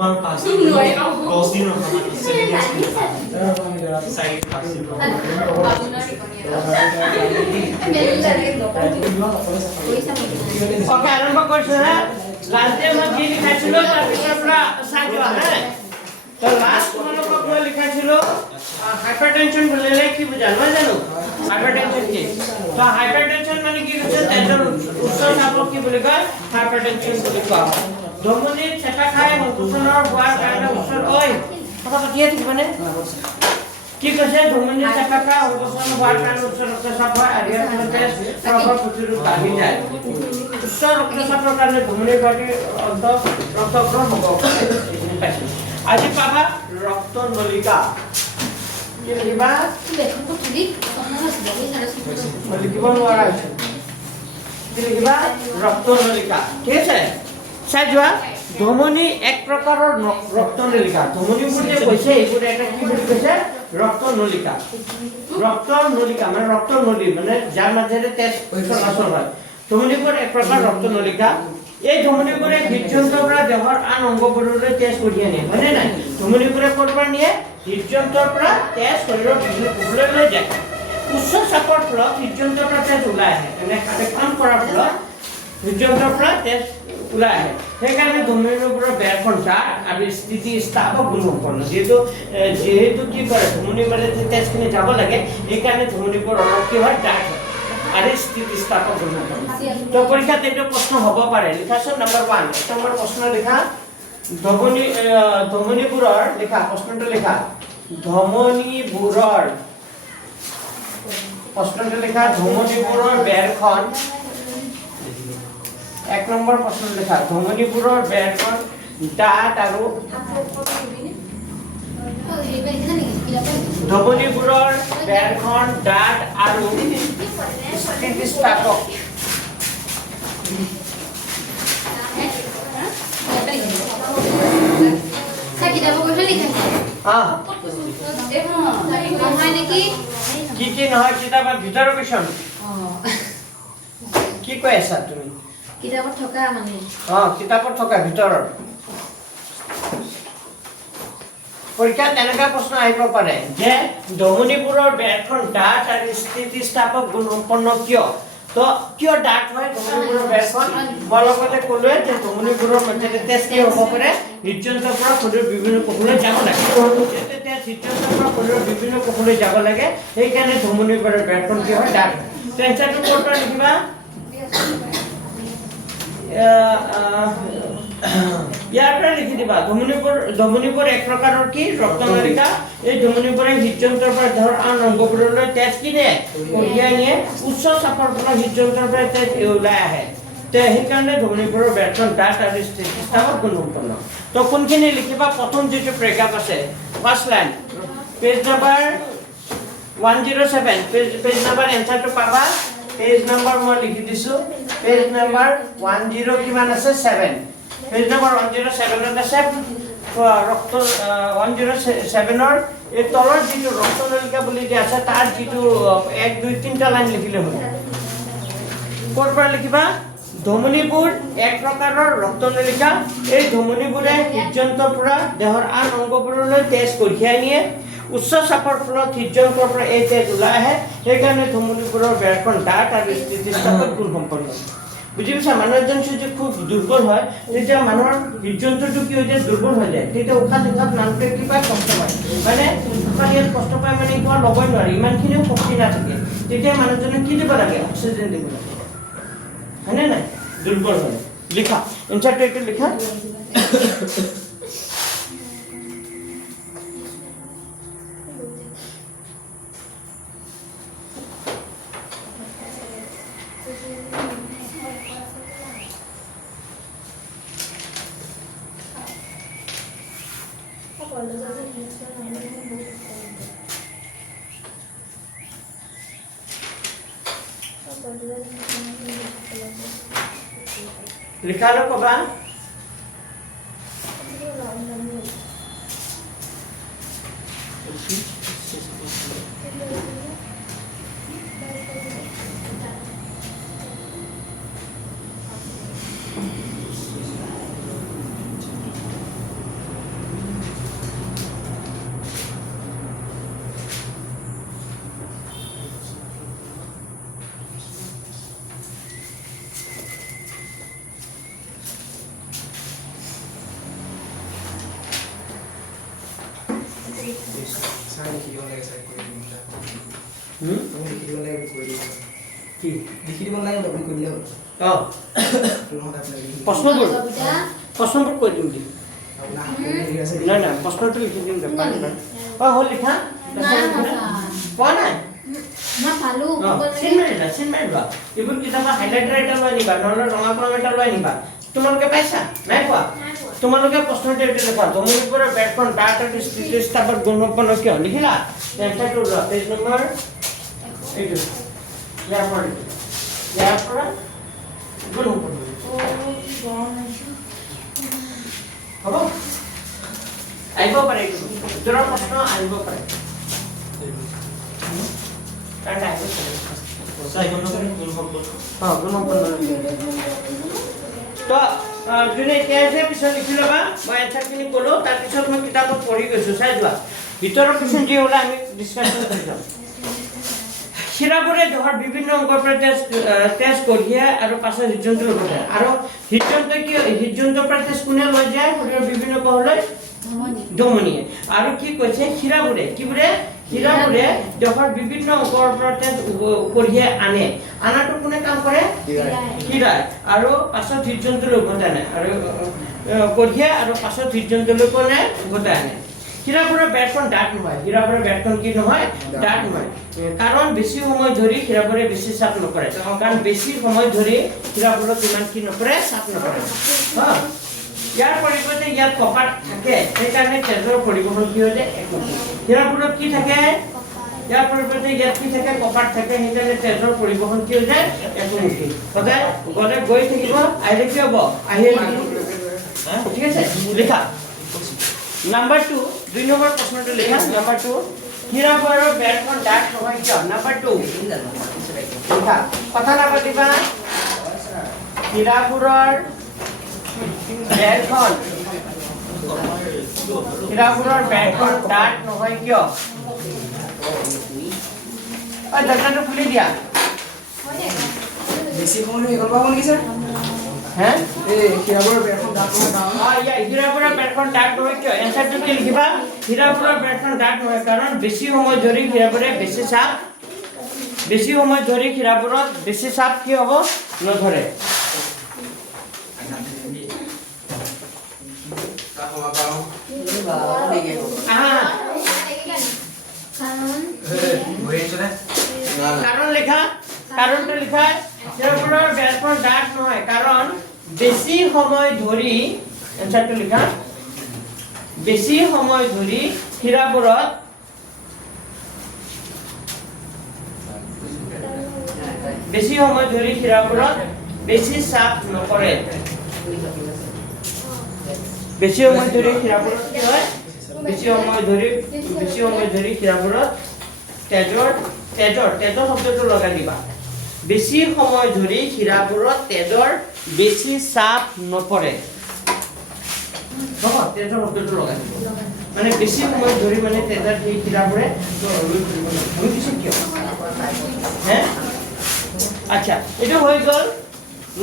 Okay आरंभ करছো ना last time हम কি লিখাইছিল তাৰ পিছৰপৰা চাই যোৱা হে তো লাষ্ট তোমালোকক মই লিখাইছিল হাইপাৰটেনশন বুলিলে কি বুঝা নহয় জানো হাইপাৰটেনশন কি তো হাইপাৰটেনশন মানে কি হৈছে তেজৰ উচ্চ চাপক কি বুলি কয় হাইপাৰটেনশন বুলি কোৱা হয় ধমনী চেপা খাই সংকোচনৰ হোৱাৰ কাৰণে উচ্চ ঐ কথা পাতিয়ে থাকিবানে কি কৈছে ধমনী চেপা খাই সংকোচন হোৱাৰ কাৰণে উচ্চ ৰক্তচাপ হয় আৰু ইয়াৰ ফলতে প্ৰভাৱ প্ৰতিৰোধ বাঢ়ি যায় উচ্চ ৰক্তচাপৰ কাৰণে ধমনী বাঢ়ি অন্ত ৰক্তগ্ৰহণ হ'ব পাৰে আজি পাবা ৰক্ত নলিকা কি লিখিবা লিখিব নোৱাৰা কি লিখিবা ৰক্ত নলিকা ঠিক আছে চাই যোৱা ধমনী এক প্ৰকাৰৰ ৰক্ত নলিকা ধমনীবোৰ যে কৈছে এইবোৰ এটা কি বুলি কৈছে ৰক্ত নলিকা মানে ৰক্ত নলী মানে যাৰ মাজেৰে তেজ চলাচল হয় ধমনীবোৰ এক প্ৰকাৰ ৰক্ত নলিকা এই ধমনীবোৰে হৃদযন্ত্ৰৰ পৰা দেহৰ আন অংগবোৰলৈ তেজ কঢ়িয়াই নিয়ে হয়নে নাই ধমনীবোৰে ক'ৰ পৰা নিয়ে হৃদযন্ত্ৰৰ পৰা তেজ শৰীৰৰ বিভিন্ন কোষলৈ লৈ যায় উচ্চ চাপৰ ফলত হৃদযন্ত্ৰৰ পৰা তেজ ওলাই আহে মানে কাম কৰাৰ ফলত হৃদযন্ত্ৰৰ পৰা তেজ ওলাই আহে সেইকাৰণে ধমনীবোৰৰ বেৰখন ডাঠ আৰু স্থিতিস্থাপক গুণসম্পন্ন যিহেতু কি কৰে ধমনী মানে তেজখিনি যাব লাগে সেইকাৰণে ধমনীবোৰ অলপ কি হয় ডাঠ হয় আৰু স্থিতিস্থাপক গুণসম্পন্ন তো পৰীক্ষাত এইটো প্ৰশ্ন হ'ব পাৰে লিখাচোন নম্বৰ 1 এক নম্বৰ প্ৰশ্ন লিখা ধমনীবোৰৰ লিখা প্ৰশ্নটো লিখা ধমনীবোৰৰ প্ৰশ্নটো লিখা ধমনীবোৰৰ বেৰখন এক নম্বৰ প্ৰশ্ন লিখা ধমনীবোৰৰ বেৰখন ডাঠ আৰু ধমনীবোৰৰ বেৰখন ডাঠ আৰু স্থিতিস্থাপক কি নহয় কিতাপৰ ভিতৰৰ কুৱেশ্যন কি কৈ আছা তুমি কিতাপত থকা মানে কিতাপত থকা ভিতৰৰ পৰীক্ষাত এনেকুৱা প্ৰশ্ন আহিব পাৰে যে ধমনীবোৰৰ বেৰখন ডাঠ আৰু স্থিতিস্থাপক গুণসম্পন্ন কিয় তো কিয় ডাঠ হয় ধমনীবোৰৰ বেৰখন মই লগতে ক'লোৱে যে ধমনীবোৰৰ মাজেৰে তেজ কি হ'ব পাৰে হৃদযন্ত্ৰৰ পৰা শৰীৰৰ বিভিন্ন কোষলৈ যাব লাগে যেতিয়া তেজ হৃদযন্ত্ৰৰ পৰা শৰীৰৰ বিভিন্ন কোষলৈ যাব লাগে সেইকাৰণে ধমনীবোৰৰ বেৰখন কি হয় ডাঠ হয় তো এনচাৰটো ক'ৰ পৰা লিখিবা ইয়াৰ পৰা লিখি দিবা ধমনীবোৰ এক প্ৰকাৰৰ কি ৰক্তনলিকা এই ধমনীবোৰে হৃদযন্ত্ৰৰ পৰা দেহৰ আন অংগবোৰলৈ তেজ কিনে কঢ়িয়াই নিয়ে উচ্চ চাপৰ ফলত হৃদযন্ত্ৰৰ পৰা তেজ ওলাই আহে সেইকাৰণে ধমনীবোৰৰ বেৰখন ডাঠ আৰু স্থিতিস্থাপক গুণসম্পন্ন তো কোনখিনি লিখিবা প্ৰথম যিটো ব্ৰেকআপ আছে first line page number 107 page number এনসাৰটো পাবা পেজ নম্বৰ মই লিখি দিছো পেজ নম্বৰ 10 কিমান আছে 7 পেজ নম্বৰ 107 আছে ৰক্ত 107 ৰ এই তলৰ যিটো ৰক্তনলিকা বুলি দিয়া আছে তাৰ যিটো 1 2 3টা লাইন লিখিলে হ'ব ক'ৰ পৰা লিখিবা ধমনীবোৰ এক প্ৰকাৰৰ ৰক্তনলিকা এই ধমনীবোৰে হৃদযন্ত্ৰৰ পৰা দেহৰ আন অংগবোৰলৈ তেজ কঢ়িয়াই নিয়ে উচ্চ চাপৰ ফলত হৃদযন্ত্ৰৰ পৰা এই তেজ ওলাই আহে সেইকাৰণে ধমনীবোৰৰ বেৰখন ডাঠ আৰু স্থিতিস্থাপক গুণসম্পন্ন বুজি পাইছা মানুহ এজন যদি খুব দুৰ্বল হয় তেতিয়া মানুহৰ হৃদযন্ত্ৰটো কি হৈ যায় দুৰ্বল হৈ যায় তেতিয়া উশাহ নিশাহত মানুহটোৱে কি পায় কষ্ট পায় মানে উশাহ নিশাহত কষ্ট পায় মানে কিবা ল'বই নোৱাৰে ইমানখিনিও শক্তি নাথাকে তেতিয়া মানুহজনে কি দিব লাগে অক্সিজেন দিব লাগে হয়নে নাই দুৰ্বল হয় লিখা এনচাৰটো এইটো লিখা लिखा लो कबा স্যার লিখি দিব লাগে স্যার করে দিন হুম লিখি দিব লাগে করে দিন কি লিখি দিব লাগে আপনি করে দিলে অ নহলে আপনার প্ৰশ্নবোৰ কবিতা প্ৰশ্নবোৰ কৈ দিম দি আপনাৰ লিখি আছে নাই নাই প্ৰশ্নটো লিখি দিম বেপাৰ নাই অ হ'ল লিখা পোৱা নাই মই পালো চিন মাৰিবা এইবোৰ কিতাপৰ হাইলাইটাৰ এটা লৈ আনিবা নহ'লে ৰঙা কলম এটা লৈ আনিবা তোমালোকে পাইছা নাই পোৱা তোমালোকে প্ৰশ্নটো এইটো লিখা জমনিপুৰৰ বেটখন ডাট আৰু স্থিতিস্থাপক গুণসম্পন্ন কিয় লিখিলা এনচাৰটো লোৱা পেজ নম্বৰ এইটো ইয়াৰ পৰা গুণসম্পন্ন হ'ব আহিব পাৰে এইটো উত্তৰৰ প্ৰশ্ন আহিব পাৰে কাৰণ আহিব পাৰে গুণসম্পন্ন তো যোনে এতিয়া যে পিছত লিখি ল'বা মই এনচাৰখিনি ক'লোঁ তাৰপিছত মই কিতাপত পঢ়ি গৈছোঁ চাই যোৱা ভিতৰৰ কুৱেশ্যন যি হ'লে আমি ডিছকাশ্যন কৰি যাম শিৰাবোৰে দেহৰ বিভিন্ন অংগৰ পৰা তেজ কঢ়িয়াই আৰু পাছত হৃদযন্ত্ৰ লৈ যায় আৰু হৃদযন্ত্ৰৰ পৰা তেজ কোনে লৈ যায় শৰীৰৰ বিভিন্ন কোষলৈ ধমনীয়ে আৰু কি কৈছে শিৰাবোৰে দেহৰ বিভিন্ন অংগৰ পৰা তেজ কঢ়িয়াই আনে আনাটো কোনে কাম কৰে শিৰাই আৰু পাছত হৃদযন্ত্ৰলৈ উভতাই আনে আৰু কঢ়িয়াই আৰু পাছত হৃদযন্ত্ৰলৈ কোনে উভতাই আনে শিৰাবোৰৰ বেটখন ডাঠ নহয় শিৰাবোৰৰ বেটখন কি নহয় ডাঠ নহয় কাৰণ বেছি সময় ধৰি শিৰাবোৰে বেছি চাপ নকৰে কাৰণ বেছি সময় ধৰি শিৰাবোৰত ইমান কি নকৰে চাপ নকৰে ইয়াৰ পৰিৱৰ্তে ইয়াত কপাট থাকে সেইকাৰণে তেজৰ পৰিবহণ কি হৈ যায় একমুখী শিৰাবোৰত কি থাকে ইয়াৰ পৰিৱৰ্তে ইয়াত কি থাকে কপাট থাকে সেইকাৰণে তেজৰ পৰিবহণ কি হৈ যায় একমুখী সদায় গ'লে গৈ থাকিব আহিলে কি হ'ব আহিলে ঠিক আছে লিখা নাম্বাৰ 2 2 নম্বৰ প্ৰশ্নটো লিখা নাম্বাৰ 2 শিৰাবোৰৰ বেটখন ডাঠ নহয় কিয় নাম্বাৰ 2 লিখা কথা নাপাতিবা শিৰাবোৰৰ বেটখন ডাঠ নহয় কিয় দৰ্জাটো খুলি দিয়া বেছি সময় এগল পাব নেকি স্যাৰ হ্যাঁ এই শিৰাবোৰৰ বেৰখন দাঁত নহয় হীৰাবোৰৰ বেটখন ডাঠ নহয় কিয় এনচাৰটো কি লিখিবা হীৰাবোৰৰ বেটখন ডাঠ নহয় কাৰণ বেছি সময় ধৰি হীৰাবোৰে বেছি সময় ধৰি হীৰাবোৰত বেছি চাপ কি হ'ব নধৰে কাৰণ লিখা কাৰণটো লিখা হীৰাবোৰৰ বেটখন ডাঠ নহয় কাৰণ বেছি সময় ধৰি এনচাৰটো লিখা বেছি সময় ধৰি হীৰাবোৰত বেছি চাপ নকৰে বেছি সময় ধৰি হীৰাবোৰত কি হয় বেছি সময় ধৰি হীৰাবোৰত তেজৰ শব্দটো লগাই দিবা বেছি সময় ধৰি হীৰাবোৰত তেজৰ বেছি চাপ নপৰে তেজৰ শব্দটো লগাই দিব মানে বেছি সময় ধৰি মানে তেজৰ সেই হীৰাবোৰে কিয় হে আচ্ছা এইটো হৈ গ'ল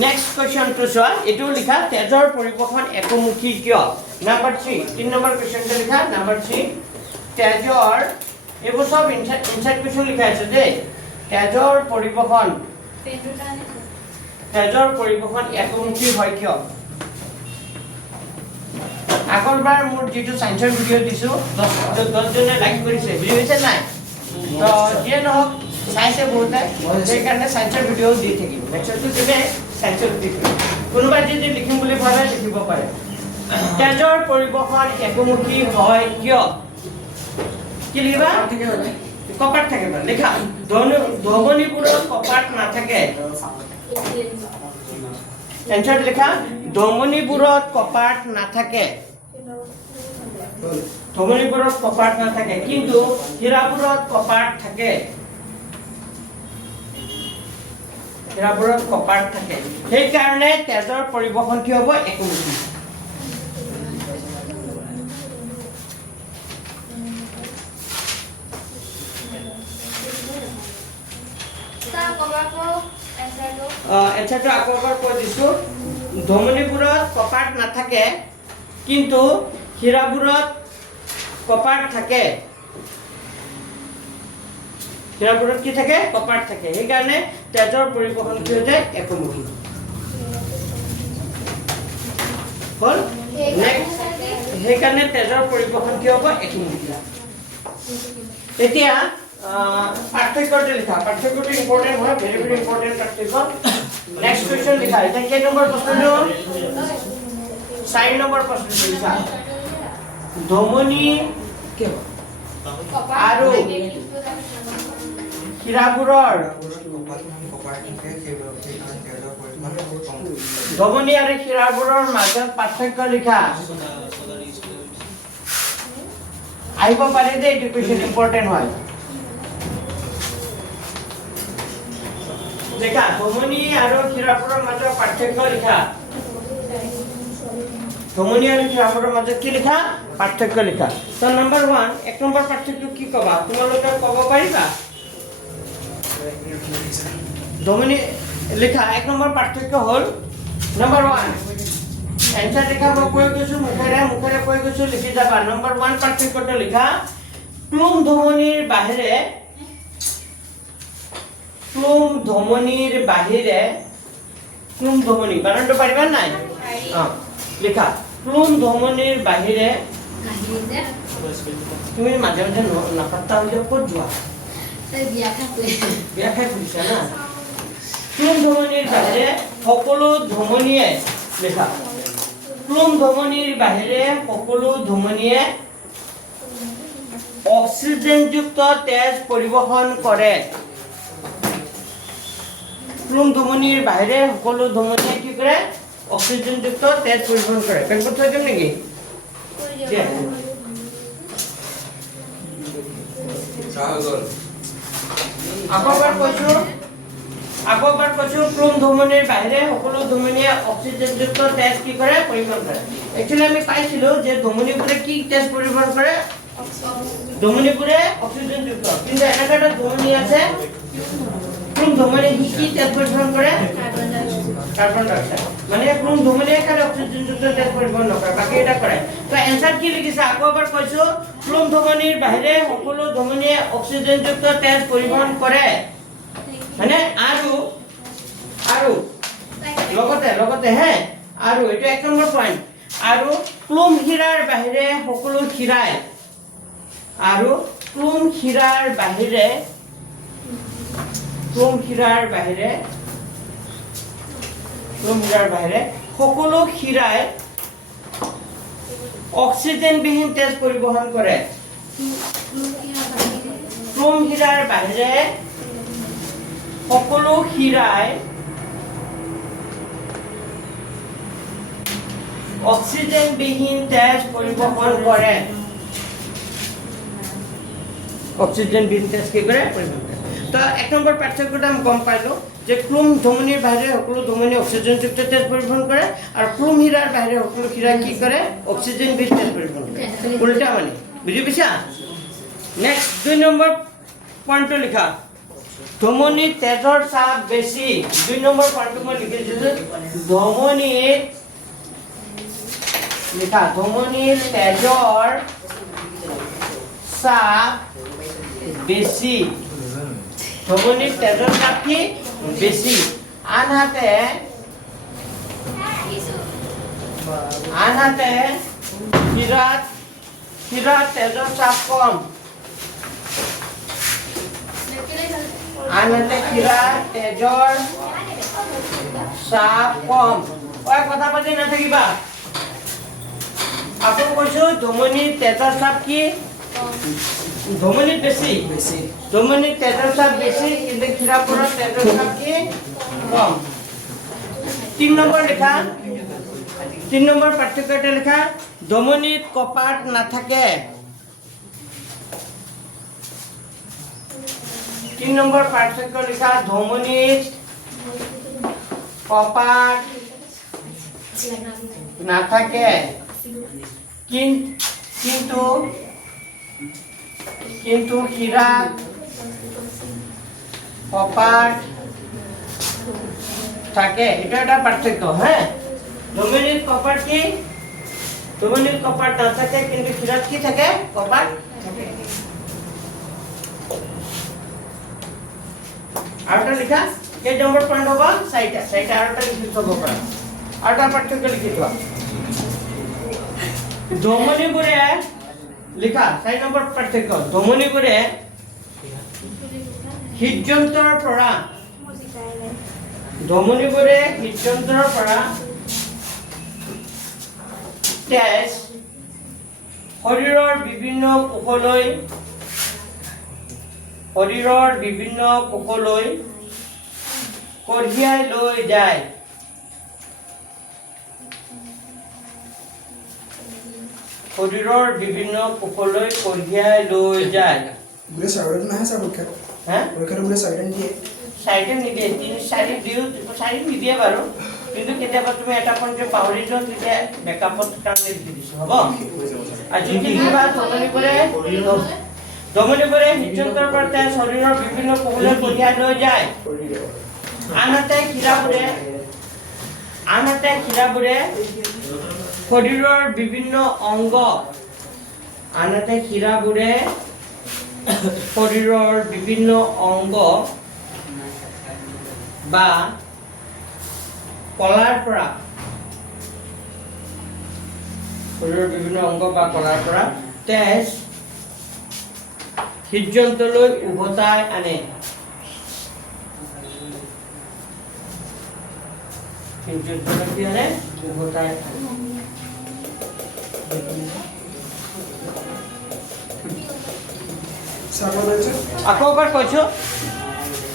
নেক্সট কুৱেশ্যনটো চোৱা এইটো লিখা তেজৰ পৰিবহণ একমুখী কিয় নাম্বাৰ 3 3 নম্বৰ কুৱেশ্যনটো লিখা নাম্বাৰ 3 তেজৰ এইবোৰ সব ইনসাইড কুৱেশ্যন লিখা আছে দেই তেজৰ পৰিবহণ একমুখী হয় কিয় আগৰবাৰ মোৰ যেটো সায়েন্সৰ ভিডিও দিছো 10 জনে লাইক কৰিছে বুজি পাইছে নাই তো যিয়ে নহওক চাইছে বহুতে সেইকাৰণে সায়েন্সৰ ভিডিও দি থাকিব নেক্সটটো দিলে সায়েন্সৰ ভিডিও কোনোবা যদি লিখিম বুলি ভাবে লিখিব পাৰে তেজৰ পৰিবহণ একমুখী হয় কিয় কি লিখিবা কপাট থাকে লেখা ধমনীবোৰত কপাট নাথাকে এনচাৰ লেখা ধমনীবোৰত কপাট নাথাকে কিন্তু হীৰাবোৰত কপাট থাকে সেইকাৰণে তেজৰ পৰিবহণ কি হ'ব একমুখী এনচাৰটো আকৌ এবাৰ কৈ দিছোঁ ধমনীবোৰত কপাট নাথাকে কিন্তু হীৰাবোৰত কপাৰ থাকে হীৰাবোৰত কি থাকে কপাৰ থাকে সেইকাৰণে তেজৰ পৰিবহন কি হৈ যায় একমুখী হল নেক্সট সেইকাৰণে তেজৰ পৰিবহন কি হ'ব একমুখী এতিয়া পাৰ্থক্যটো লিখা পাৰ্থক্যটো ইম্পৰ্টেন্ট হয় ভেৰি ভেৰি ইম্পৰ্টেন্ট পাৰ্থক্য নেক্সট কোৱেশ্চন লিখা এটা কেই নম্বৰ প্ৰশ্নটো 4 নম্বৰ প্ৰশ্নটো লিখা ধমনী আৰু হীৰাবোৰৰ ধমনী আৰু হীৰাবোৰৰ মাজত পাৰ্থক্য লিখা আহিব পাৰে যে এইটো কোৱেশ্চন ইম্পৰ্টেন্ট হয় দেখা ধমনী আৰু হীৰাবোৰৰ মাজত পাৰ্থক্য লিখা ধমনী আৰু হীৰাবোৰৰ মাজত কি লিখা পাৰ্থক্য লিখা তো নম্বৰ 1 এক নম্বৰ পাৰ্থক্য কি কবা তোমালোকে ক'ব পাৰিবা ধমনী লিখা এক নম্বৰ পাৰ্থক্য হ'ল নম্বৰ 1 এনসাৰ লিখা মই কৈ গৈছো মুখেৰে কৈ গৈছো লিখি যাবা নম্বৰ 1 পাৰ্থক্যটো লিখা ক্লুম ধমনীৰ বাহিৰে ক্লুম ধমনী বানানটো পাৰিবা নাই লিখা ক্লুম ধমনীৰ বাহিৰে তুমি মাজে মাজে নাপাত্তা হলে ক'ত যোৱা বিয়া খাই ফুৰিছা না ক্লুম ধমনীৰ বাহিৰে সকলো ধমনীয়ে লিখা ক্লুম ধমনীৰ বাহিৰে সকলো ধমনীয়ে অক্সিজেনযুক্ত তেজ পৰিবহন কৰে ক্লুম ধমনীৰ বাহিৰে সকলো ধমনীয়ে কি কৰে অক্সিজেনযুক্ত তেজ পৰিবহন কৰে পেনপট থৈ দিম নেকি আকৌ এবাৰ কৈছো ক্লুম ধমনীৰ বাহিৰে সকলো ধমনীয়ে অক্সিজেনযুক্ত তেজ কি কৰে পৰিবহন কৰে একচুয়ালি আমি পাইছিলো যে ধমনীবোৰে কি তেজ পৰিবহন কৰে ধমনীবোৰে অক্সিজেনযুক্ত কিন্তু এনেকা এটা ধমনী আছে ক্লুম ধমনী কি তেজ পৰিবহন কৰে কাৰ্বন ডাই অক্সাইড মানে ক্লুম ধমনীয়ে খালি অক্সিজেনযুক্ত তেজ পৰিবহন নকৰে বাকি এটা কৰে তো এনসাৰ কি লিখিছে আকৌ এবাৰ কৈছো ক্লুম ধমনীৰ বাহিৰে সকলো ধমনীয়ে অক্সিজেনযুক্ত তেজ পৰিবহন কৰে মানে আৰু লগতে হে আৰু এটা এক নম্বৰ পইণ্ট আৰু ক্লুম হীৰাৰ বাহিৰে সকলো হীৰাই আৰু ক্লুম হীৰাৰ বাহিৰে সকলো হীৰাই অক্সিজেনবিহীন তেজ পৰিবহন কৰে ক্লুম হীৰাৰ বাহিৰে সকলো হীৰাই অক্সিজেনবিহীন তেজ পৰিবহন কৰে অক্সিজেনবিহীন তেজ কি কৰে পৰিবহন কৰে তো এক নম্বৰ পাৰ্থক্যটা আমি গম পাইলো যে ক্লুম ধমনীৰ বাহিৰে সকলো ধমনী অক্সিজেনযুক্ত তেজ পৰিবহন কৰে আৰু ক্লুম হীৰাৰ বাহিৰে সকলো হীৰা কি কৰে অক্সিজেনবিহীন তেজ পৰিবহন কৰে উল্টা মানে বুজি পাইছা নেক্সট 2 নম্বৰ পইণ্টটো লিখা ধমনীৰ তেজৰ চাপ বেছি 2 নম্বৰ পইণ্টটো মই লিখিছো ধমনীৰ তেজৰ চাপ বেছি ধমনীৰ তেজৰ চাপ কি বেছি আনহাতে হীৰাত তেজৰ চাপ কম আনহাতে হীৰাৰ তেজৰ চাপ কম কথা পাতি নাথাকিবা আকৌ কৈছো ধমনীৰ তেজৰ চাপ কি ধমনীত বেছি ধমনীৰ তেজৰ চাপ বেছি কিন্তু হীৰাবোৰৰ তেজৰ চাপ কি কম 3 নম্বৰ লিখা 3 নম্বৰ পাৰ্থক্যটা লিখা ধমনীত কপাট নাথাকে 3 নম্বৰ পাৰ্থক্য লিখা ধমনীত কপাট নাথাকে কিন্তু হীৰাত কপাট থাকে এটা এটা পাৰ্থক্য হ্যাঁ ধমনীত কপাট কি ধমনীত কপাৰ নাথাকে কিন্তু ক্ষীৰত কি থাকে কপাৰ থাকে আৰু এটা লিখা কেই নম্বৰ পইণ্ট হ'ব চাৰিটা আৰু এটা লিখি থব পাৰা আৰু এটা পাৰ্থক্য লিখি থোৱা ধমনীবোৰে লিখা 4 নম্বৰ পাৰ্থক্য ধমনীবোৰে হৃদযন্ত্ৰৰ পৰা তেজ শৰীৰৰ বিভিন্ন কোষলৈ কঢ়িয়াই লৈ যায় শৰীৰৰ বিভিন্ন কোষলৈ কঢ়িয়াই লৈ যায় বুলে সাইডত নাহে স্যাৰ পৰীক্ষা হ্যাঁ পৰীক্ষাটো বুলে সাইডত দিয়ে সাইডে নিদিয়ে 3-4 দিও 4 নিদিয়ে বাৰু কিন্তু কেতিয়াবা তুমি এটা পইণ্ট পাহৰি যোৱা তেতিয়া বেকআপত কাৰণে লিখি দিছো হ'ব আজি কি কিবা ধমনীবোৰে হৃদযন্ত্ৰৰ পৰা তেজ শৰীৰৰ বিভিন্ন কোষলৈ কঢ়িয়াই লৈ যায় আনহাতে শিৰাবোৰে শৰীৰৰ বিভিন্ন অংগ বা কলাৰ পৰা তেজ হৃদযন্ত্ৰলৈ উভতাই আনে আকৌ এবাৰ কৈছো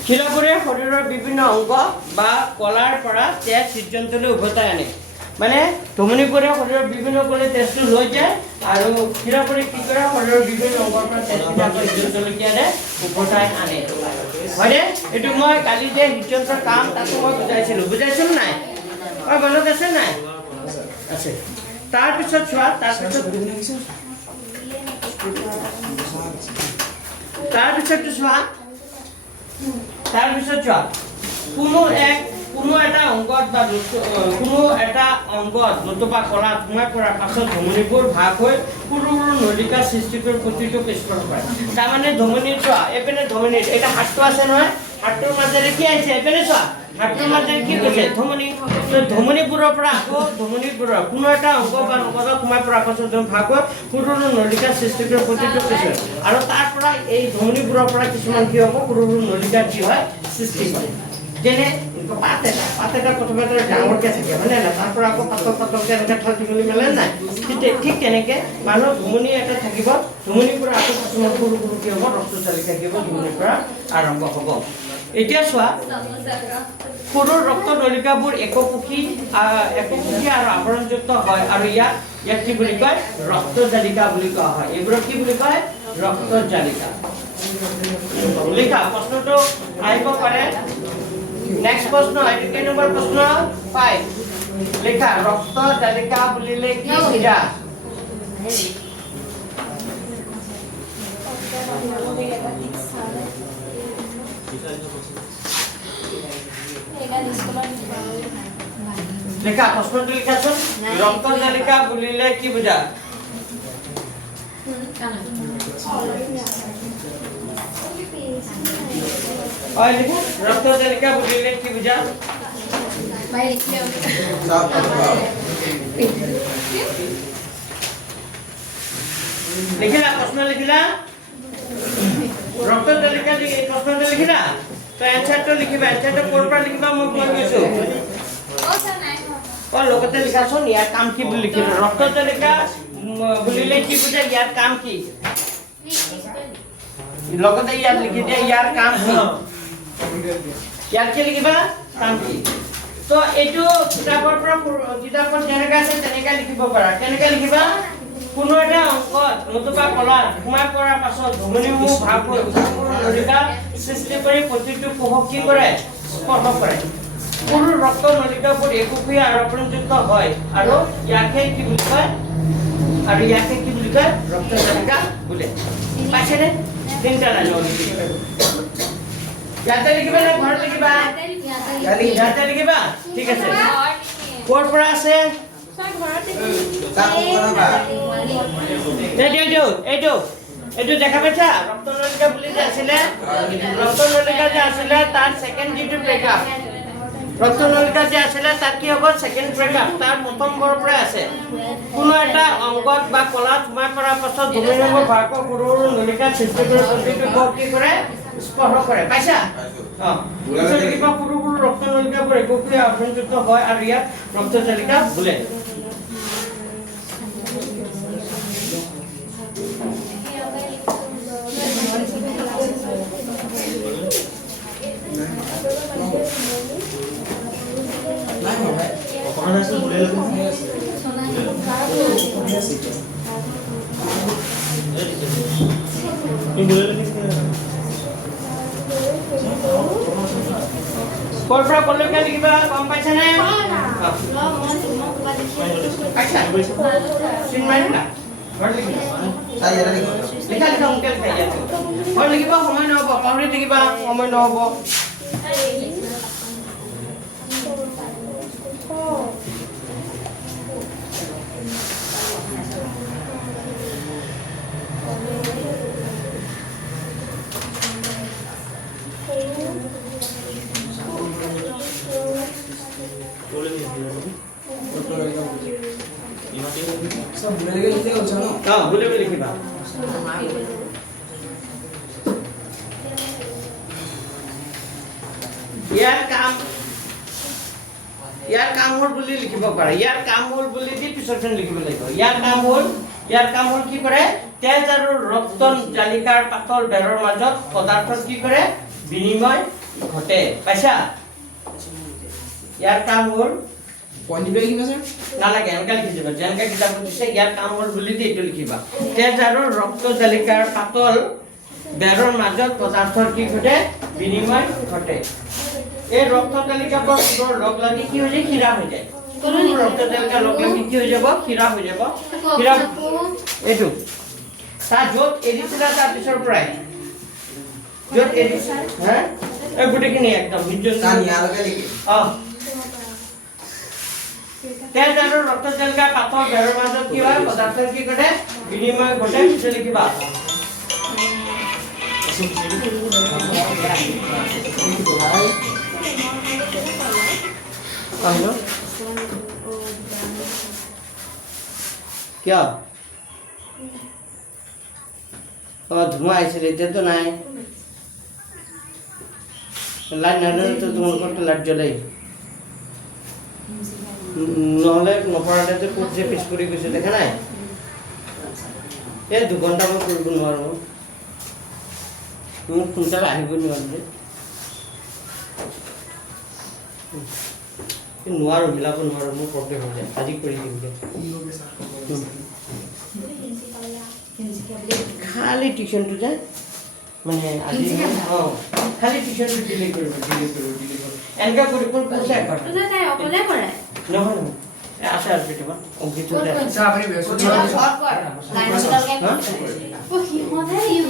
শিৰাবোৰে শৰীৰৰ বিভিন্ন অংগ বা কলাৰ পৰা তেজ হৃদযন্ত্ৰলৈ উভতাই আনে মানে ধমনীবোৰে শৰীৰৰ বিভিন্ন কোণে তেজটো লৈ যায় আৰু শিৰাবোৰে কি কৰে শৰীৰৰ বিভিন্ন অংগৰ পৰা তেজটো হৃদযন্ত্ৰলৈকে আনে উভতাই আনে হয়নে এইটো মই কালি যে হৃদযন্ত্ৰৰ কাম তাতো মই বুজাইছিলো নাই মনত আছে নাই আছে তাৰপিছত চোৱা কোনো এটা অংগত বা কোনো এটা অংগত নতুবা কলাত সোমাই পৰাৰ পাছত ধমনীবোৰ ভাগ হৈ সৰু সৰু নলিকা সৃষ্টি কৰি প্ৰতিটো স্পৰ্শ কৰে তাৰমানে ধমনীৰ চোৱা এইপিনে ধমনীৰ এটা হাতটো আছে নহয় হাতটোৰ মাজেৰে কি আহিছে এইপিনে চোৱা হাতটোৰ মাজেৰে কি কৈছে ধমনীবোৰৰ পৰা আকৌ কোনো এটা অংগ বা নগদত সোমাই পৰাৰ পাছত ভাগ হৈ সৰু সৰু নলিকা সৃষ্টি কৰি প্ৰতিটো পিছৰ আৰু তাৰ পৰা এই ধমনীবোৰৰ পৰা কিছুমান কি হ'ব সৰু সৰু নলিকা কি হয় সৃষ্টি হয় যেনে পাত এটা প্ৰথমতে ডাঙৰকৈ থাকে হয়নে নাই তাৰ পৰা আকৌ পাতলকৈ এনেকৈ ঠালি মেলে নাই ঠিক তেনেকৈ মানুহৰ ধমনী এটা থাকিব ধমনীৰ পৰা আকৌ কিছুমান সৰু সৰু কি হ'ব ৰক্তচালিকা কি হ'ব ধমনীৰ পৰা আৰম্ভ হ'ব এতিয়া চোৱা সৰু ৰক্ত নলিকাবোৰ এককোষী আৰু আৱৰণযুক্ত হয় আৰু ইয়াক কি বুলি কয় ৰক্তজালিকা বুলি কোৱা হয় এইবোৰক কি বুলি কয় ৰক্তজালিকা লিখা প্ৰশ্নটো আহিব পাৰে নেক্সট প্ৰশ্ন এইটো কেই নম্বৰ প্ৰশ্ন 5 লিখা ৰক্তজালিকা বুলিলে কি বুজা লিখা প্ৰশ্নটো লিখাচোন ৰক্তজালিকা বুলিলে কি বুজা হয় লিখা ৰক্তজালিকা বুলিলে কি বুজা লিখিলা প্ৰশ্ন লিখিলা ৰক্তজালিকা প্ৰশ্নটো লিখিলা তো এনসাৰটো লিখিবা এনসাৰটো কোৰ পৰা লিখিবা মই কৈ গৈছো লগতে লিখাচোন ইয়াৰ কাম কি বুলি লিখিবা ৰক্তজালিকা বুলিলে কি বুজা ইয়াৰ কাম কি লগতে ইয়াত লিখি দিয়া ইয়াৰ কাম কি ইয়াত কি লিখিবা কাম কি তো এইটো কিতাপৰ যেনেকৈ আছে তেনেকৈ লিখিব পাৰা কেনেকৈ লিখিবা কোনো এটা অংকত নতুবা কলাত সোমাই পৰাৰ পাছত ধমনীসমূহ ভাগ হৈ নলিকা সৃষ্টি কৰি প্ৰতিটো কোষক কি কৰে স্পৰ্শ কৰে সৰু ৰক্ত নলিকাবোৰ এককোষী আৰু আৱৰণযুক্ত হয় আৰু ইয়াকে কি বুলি কয় ৰক্তজালিকা বোলে পাইছেনে তিনিটা লাইন ইয়াতে লিখিবা নে ঘৰত লিখিবা ইয়াতে লিখিবা ঠিক আছে ক'ৰ পৰা আছে এইটো দেখা পাইছা ৰক্তনলিকা বুলি যে আছিলে ৰক্তনলিকা যে আছিলে তাৰ সেকেন্ড যিটো ব্ৰেকআপ ৰক্তনলিকা যে আছিলে তাৰ কি হ'ব সেকেন্ড ব্ৰেকআপ তাৰ প্ৰথম বৰ পৰা আছে কোনো এটা অংগত বা কলাত সোমাই পৰাৰ পাছত দুৰ্বল ভাগৰ সৰু নলিকা সৃষ্টি কৰি প্ৰতিটো বৰ কি কৰে স্পৰ্শ কৰে পাইছা কিবা সৰু সৰু ৰক্তনলিকাবোৰ একোৱে আভ্যন্তৰীণ হয় আৰু ইয়াত ৰক্তনলিকা বোলে Por favor, por lo que diga, acompáñame. Sin manera. Lihat dong kel kayak itu. Kalau lagi bah, kamu nak apa? Kamu lagi bah, kamu nak apa? सब भूले गए लिखे हो जानो हाँ भूले भी लिखी बात यार काम होल বুলি লিখিব পাৰে ইয়াৰ কাম হোল বুলি দি পিছৰখন লিখিব লাগিব ইয়াৰ কাম হোল কি কৰে তেজ আৰু ৰক্ত জালিকাৰ পাতল বেৰৰ মাজত পদাৰ্থৰ কি কৰে বিনিময় ঘটে পাইছা ইয়াৰ কাম হোল पॉइंट पे लिखना सर নালাগে এনেকা লিখি দিবা যেনেকা কিতাপত দিছে ইয়াৰ কাম হোল বুলি দি এইটো লিখিবা তেজ আৰু ৰক্ত জালিকাৰ পাতল বেৰৰ মাজত পদাৰ্থৰ কি ঘটে বিনিময় ঘটে এই ৰক্ত জালিকাবোৰ লগ লাগি কি হৈ যায় খিৰা হৈ যায় কোন ৰক্ত জালিকা লগ লাগি কি হৈ যাব খিৰা হৈ যাব খিৰা এইটো তাৰ য'ত এৰিছিলা তাৰ পিছৰ পৰাই য'ত এৰিছিলা হা এই গুটেখিনি একদম নিৰ্জন কান ইয়ালৈকে লিখি তেজ আৰু ৰক্ত জালিকা পাতল বেৰৰ মাজত কি হয় পদাৰ্থৰ কি ঘটে বিনিময় ঘটে পিছে লিখিবা क्या धुआं आइছিল এতিয়া তো নাই লাইট নালে তো তোমালোকৰ লাইট জ্বলাই নহলে নপৰাতে কোট যে পিছ কৰি গৈছে দেখা নাই এই 2 ঘণ্টা মই কৰিব নোৱাৰো তুমি সোনকালে আহিব নোৱাৰিলে নোৱাৰো মিলাব নোৱাৰো মোৰ প্ৰব্লেম হৈ যায় আজি কৰি দিম খালি টিউশনটো যায় মানে আজি খালি টিউশনটো ডিলে কৰিব এনেকা কৰি কোন পইচা কৰে তোৰা তাই অকলে কৰে নহয় আশা আছে তোমার অঙ্কিত যায় सर आपने बृहस्पतिवार ও হিমতে হিম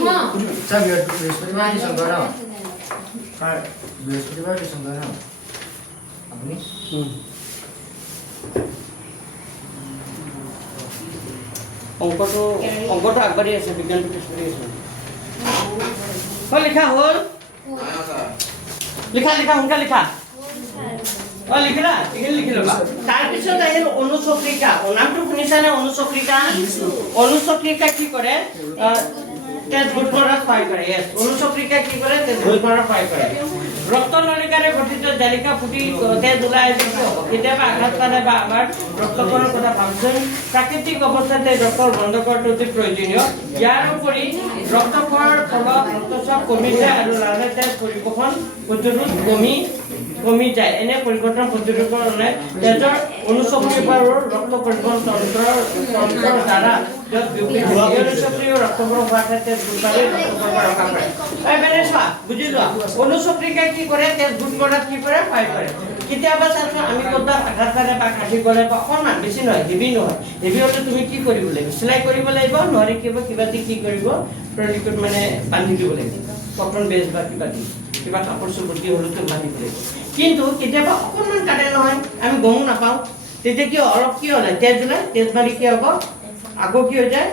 सर बृहस्पतिवार ट्यूशन कर रहा हूं सर बृहस्पतिवार ट्यूशन कर रहा हूं अपनी অঙ্কটো আগবাঢ়ি আছে বিজ্ঞানটো পিছ পৰি আছে লিখা হ'ল লিখা সোনকালে লিখা লিখিলা লিখি ল'বা তাৰপিছত আহিল অনুচক্ৰিকা নামটো শুনিছানে অনুচক্ৰিকা কি কৰে তেজ ঘূৰ্ণনত সহায় কৰে অনুচক্ৰিকা কি কৰে তেজ ঘূৰ্ণনত সহায় কৰে ৰক্তনলিকাৰে গঠিত জালিকা ফুটি তেজ ওলাই আহিব কেতিয়াবা আঘাত পালে বা আমাৰ ৰক্তকণৰ কথা ভাবচোন প্ৰাকৃতিক অৱস্থাতে ৰক্তৰ বন্ধ কৰাটো অতি প্ৰয়োজনীয় ইয়াৰ উপৰি ৰক্তকণৰ ফলত ৰক্তচাপ কমি যায় আৰু লাহে তেজ পৰিবহণ প্ৰতিৰোধ কমি যায় এনে পৰিৱৰ্তন প্ৰতিৰোধ কৰে তেজৰ অনুচক্ৰিয়াৰ ৰক্ত পৰিবহণ তন্ত্ৰৰ দ্বাৰা অনুচক্ৰিয় ৰক্তপ্ৰবাহ হোৱাৰ ক্ষেত্ৰত গুৰুত্বৰে ৰক্তপ্ৰবাহ ৰক্ষা কৰে এই বেলেগ চোৱা বুজি যোৱা অনুচক্ৰিয়াই কি কৰে তেজ গোট কৰাত কি কৰে সহায় কৰে কেতিয়াবা চাইছো আমি ক'ৰবাত আঘাত পালে বা কাটি গ'লে বা অকণমান বেছি নহয় হেভি হ'লে তুমি কি কৰিব লাগিব চিলাই কৰিব লাগিব নহ'লে কিবা কি কৰিব প্ৰলিকুট মানে বান্ধি দিব লাগিব কটন বেজ বা কিবা কাপোৰ চুপতি হ'লেতো বান্ধিব লাগিব কিন্তু কেতিয়াবা অকণমান কাটে নহয় আমি গম নাপাওঁ তেতিয়া কি অলপ কি হ'লে তেজ ওলাই তেজ মাৰি কি হ'ব আকৌ কি হৈ যায়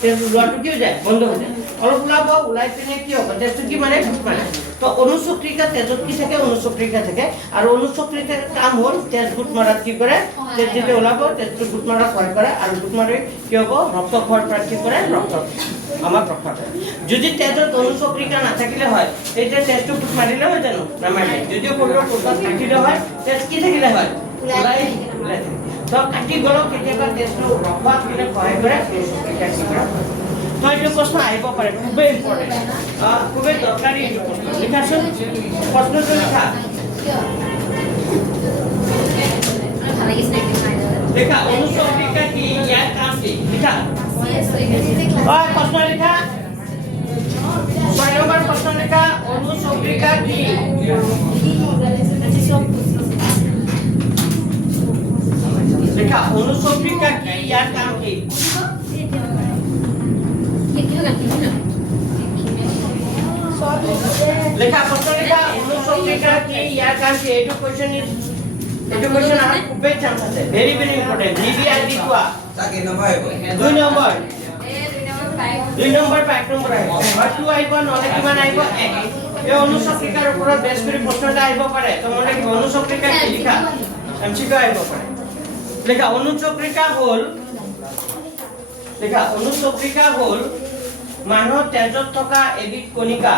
তেজ ওলোৱাটো কি হৈ যায় বন্ধ হৈ যায় অলপ ওলাব ওলাই পিনে কি হ'ব তেজটো কি মানে ঘুট মাৰে তো অনুচক্ৰিকা তেজত কি থাকে অনুচক্ৰিকা থাকে আৰু অনুচক্ৰিকাৰ কাম হ'ল তেজ ঘুট মাৰাত কি কৰে তেজ যেতিয়া ওলাব তেজটো ঘুট মাৰাত সহায় কৰে আৰু ঘুট মাৰি কি হ'ব ৰক্ত খোৱাৰ পৰা কি কৰে ৰক্ত আমাক ৰক্ষা কৰে যদি তেজত অনুচক্ৰিকা নাথাকিলে হয় তেতিয়া তেজটো ঘুট মাৰিলে হয় জানো নামাৰিলে যদিও শৰীৰৰ ক'ৰবাত থাকিলে হয় তেজ কি থাকিলে হয় ওলাই তো কাটি গ'লেও কেতিয়াবা তেজটো ৰখাত দিলে সহায় কৰে অনুচক্ৰিকা কি কৰে তো এইটো প্ৰশ্ন আহিব পাৰে খুবেই ইম্পৰ্টেণ্ট খুবেই দৰকাৰী এইটো প্ৰশ্ন লিখাচোন প্ৰশ্নটো লিখা লিখা অনুচক্ৰিকা কি ইয়াৰ কাম কি লিখা প্ৰশ্ন লিখা 6 নম্বৰ প্ৰশ্ন লিখা অনুচক্ৰিকা কি লিখা অনুচক্ৰিকা কি ইয়াৰ কাম কি লেখা প্রশ্ন লেখা অনুচক্রিকা কি ইয়ার কাম কি এইটো কোশ্চেন আমার খুবই চান্স আছে ভেরি ইম্পর্টেন্ট জিবি আর ডি কোয়া তাকে নম্বৰ আহিব 2 নম্বৰ 2 নম্বৰ 5 নম্বৰ আহিব আৰ 2 আহিব নহলে কিমান আহিব 1 এই অনুচক্ৰিকাৰ ওপৰত বেছ কৰি প্ৰশ্ন এটা আহিব পাৰে তো মনে কি অনুচক্ৰিকা কি লিখা এমসিকিউ আহিব পাৰে লেখা অনুচক্ৰিকা হল লেখা অনুচক্ৰিকা হল মানুহৰ তেজত থকা এবিধ কণিকা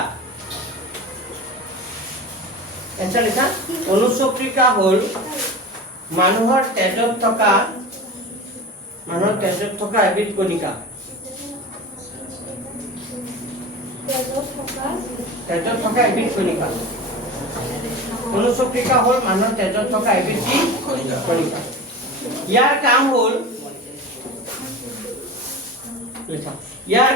এনসাৰ লিখা অনুচক্ৰিকা হল মানুহৰ তেজত থকা এবিধ কণিকা তেজত থকা এবিধ কণিকা অনুচক্ৰিকা হল মানুহৰ তেজত থকা এবিধ কণিকা ইয়াৰ কাম হল লিখা ইয়াৰ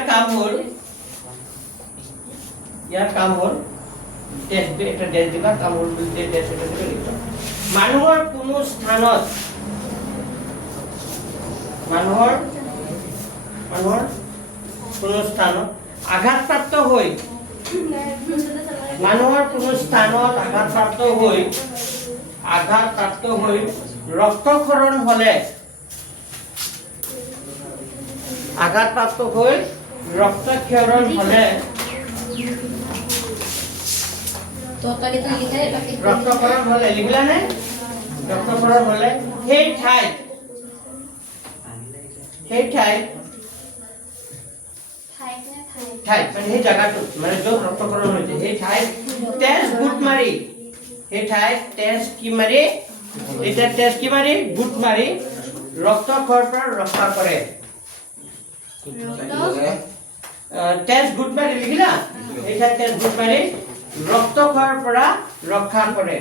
কাম হল টেস্ট এটা ডেট দিবা কাম হল বুলি টেস্ট এটা লিখা মানুহৰ কোনো স্থানত আঘাতপ্ৰাপ্ত হৈ ৰক্তক্ষৰণ হলে রক্তক্ষরণ হলে লিখলা নে রক্তক্ষরণ হলে সেই ঠাইত মানে সেই জায়গাটো মানে য'ত রক্তক্ষরণ হয়েছে সেই ঠাইত তেজ গুট মারি সেই ঠাইত তেজ কি মারি এটা তেজ কি মারি গুট মারি রক্তক্ষরণ পৰা ৰক্ষা কৰে তেজ গুট মাৰি লিখিলা এই ঠাইত তেজ গুট মাৰি ৰক্তক্ষয়ৰ পৰা ৰক্ষা কৰে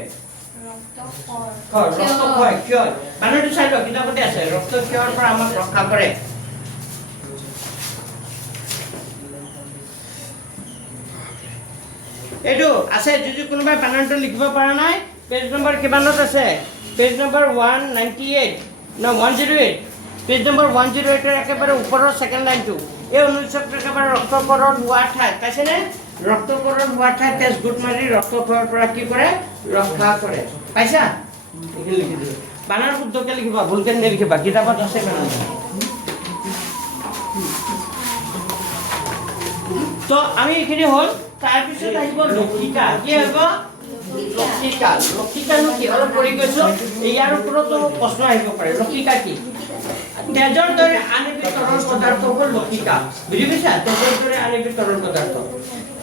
ৰক্তক্ষয় ক্ষয় মানুহটো চাইলো কিতাপতে আছে ৰক্তক্ষয়ৰ পৰা আমাক ৰক্ষা কৰে এইটো আছে যদি কোনোবাই বানানটো লিখিব পৰা নাই পেজ নম্বৰ কিমানত আছে পেজ নম্বৰ 198 না 108 পেজ নম্বৰ 108 এৰ একেবাৰে উপৰৰ সেকেন্ড লাইনটো এই অনুচক্ৰিকা একেবাৰে ৰক্তক্ষৰণ হোৱা ঠাই পাইছেনে ৰক্তক্ষৰণ হওয়াৰ ঠাই তেজ গুট মাৰি ৰক্তক্ষৰণ পৰা কি কৰে ৰক্ষা কৰে পাইছা এখানে লিখি দিও বানান শুদ্ধকে লিখিবা ভুলকে নিলিখিবা কিতাপত আছে বানান তো আমি এখানে হল তার পিছত আহিব লক্ষিকা কি হ'ব লক্ষিকা কি অলপ পঢ়ি গৈছো ইয়াৰ ওপৰতো প্ৰশ্ন আহিব পাৰে লক্ষিকা কি তেজৰ দৰে আন এবিধ তৰল পদাৰ্থ হ'ল লক্ষিকা বুজি পাইছা তেজৰ দৰে আন এবিধ তৰল পদাৰ্থ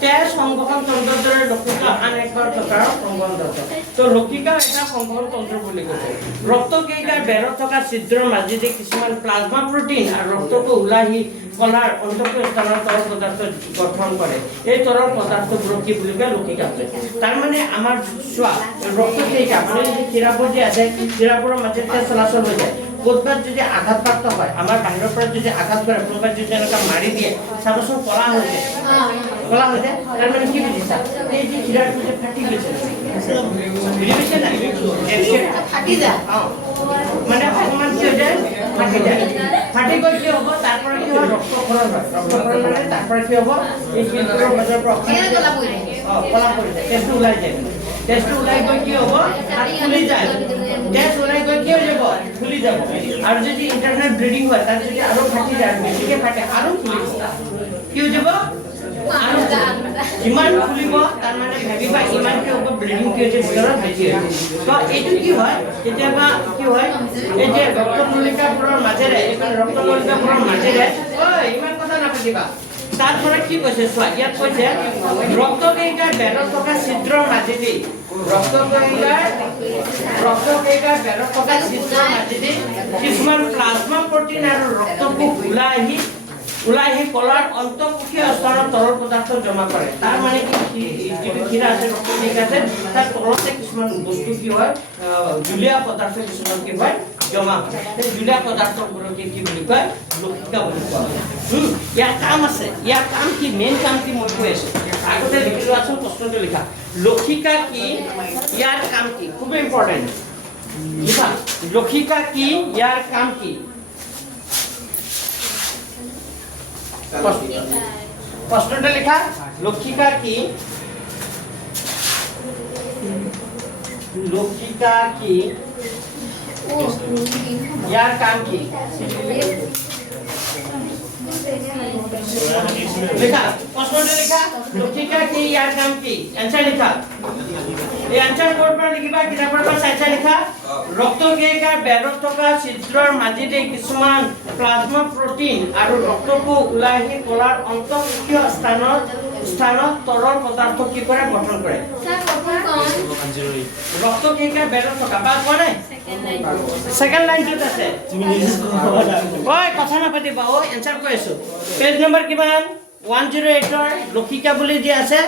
তেজ সংবহন তন্ত্ৰৰ দৰে লক্ষিকা আন এক প্ৰকাৰৰ সংবহন তন্ত্ৰ তো লক্ষিকা এটা সংবহন তন্ত্ৰ বুলি কৈছে ৰক্তকেইটাৰ বেৰত থকা ছিদ্ৰৰ মাজেদি কিছুমান প্লাজমা প্ৰটিন আৰু ৰক্তকো ওলাই কলাৰ অন্তঃস্থানৰ তৰল পদাৰ্থ গঠন কৰে এই তৰল পদাৰ্থবোৰক কি বুলি কয় লক্ষিকা তাৰ মানে আমাৰ চোৱা ৰক্তকেইটা মানে শিৰাবোৰ যে আছে শিৰাবোৰৰ মাজেদি তেজ চলাচল হৈ যায় কোনোবাত যদি আঘাতপ্ৰাপ্ত হয় আমাৰ বাহিৰৰ পৰা যদি আঘাত কৰে কোনোবাত যদি এনেকুৱা মাৰি দিয়ে চাবচোন কলা হৈ যায় তাৰ মানে কি বুজিছা এই যে শিৰাটো যে ফাটি গৈছে বুজি পাইছে না ফাটি যায় মানে অকণমান কি হৈ যায় ফাটি গৈ কি হ'ব তাৰ পৰা কি হয় ৰক্তক্ষৰণ মানে তাৰ পৰা কি হ'ব এই শিৰাটোৰ মাজৰ পৰা কলা পৰি যায় তেজটো ওলাই যায় তেজটো ওলাই গৈ কি হ'ব ফুলি যায় তেজ ওলাই গৈ কি হৈ যাব ফুলি ফুলি যাব আৰু যদি ইন্টাৰনেল ব্লিডিং হয় তাত যদি আৰু ফাটি যায় বেছিকে ফাটে আৰু ফুলিব কি হৈ যাব আৰু যিমান ফুলিব তাৰ মানে ভাবিবা ইমানকে হ'ব ব্লিডিং কি হৈছে ভিতৰত বেছি হয় তো এইটো কি হয় কেতিয়াবা কি হয় এই যে ৰক্তনলিকাবোৰৰ মাজেৰে এইখন ৰক্তনলিকাবোৰৰ মাজেৰে ইমান কথা নাপাতিবা তাৰপৰে কি কৈছে চোৱা ইয়াত কৈছে ৰক্তকণিকাৰ বেৰত থকা ছিদ্ৰৰ মাজেদি ৰক্তকণিকাৰ বেৰত থকা ছিদ্ৰৰ মাজেদি কিছুমান প্লাজমা প্ৰটিন আৰু ৰক্তকোষ ওলাই আহি কলাৰ অন্তঃকোষীয় স্থানত তৰল পদাৰ্থ জমা কৰে তাৰ মানে কি যিটো ক্ষীৰা আছে ৰক্তকণিকা আছে তাৰ তলতে কিছুমান বস্তু কি হয় জুলীয়া পদাৰ্থ কিছুমান কি হয় জমা হয় এই জুলীয়া পদাৰ্থবোৰকে কি বুলি কয় লক্ষিকা বুলি কোৱা হয় ইয়াৰ কাম আছে ইয়াৰ কাম কি মেইন কাম কি মই কৈ আছো আগতে লিখি লোৱাচোন প্ৰশ্নটো লিখা লক্ষিকা কি ইয়াৰ কাম কি খুব ইম্পৰ্টেণ্ট লিখা লক্ষিকা কি ইয়াৰ কাম কি প্রশ্নটা লেখা লক্ষিকা কি ইয়ার কাম কি লেখা প্রশ্নটা লেখা লক্ষিকা কি ইয়ার কাম কি आंसर লেখা এই आंसर বোর্ড पर লিখিবা কিতাপৰ পৰা চাই লিখা ৰক্তকণিকাৰ বেৰত থকা ছিদ্ৰৰ মাজেদি কিছুমান প্লাজমা প্ৰটিন আৰু ৰক্তকোষ ওলাই আহি কলাৰ অন্তঃকোষীয় স্থানত তৰল পদাৰ্থ কি কৰে গঠন কৰে ৰক্তকণিকাৰ বেৰত থকা বা কোৱা নাই সেকেন্ড লাইনটোত আছে ওই কথা নাপাতিবা ও आंसर কৈ আছো পেজ নম্বৰ কিমান 108 ৰ লক্ষিকা বুলি যে আছে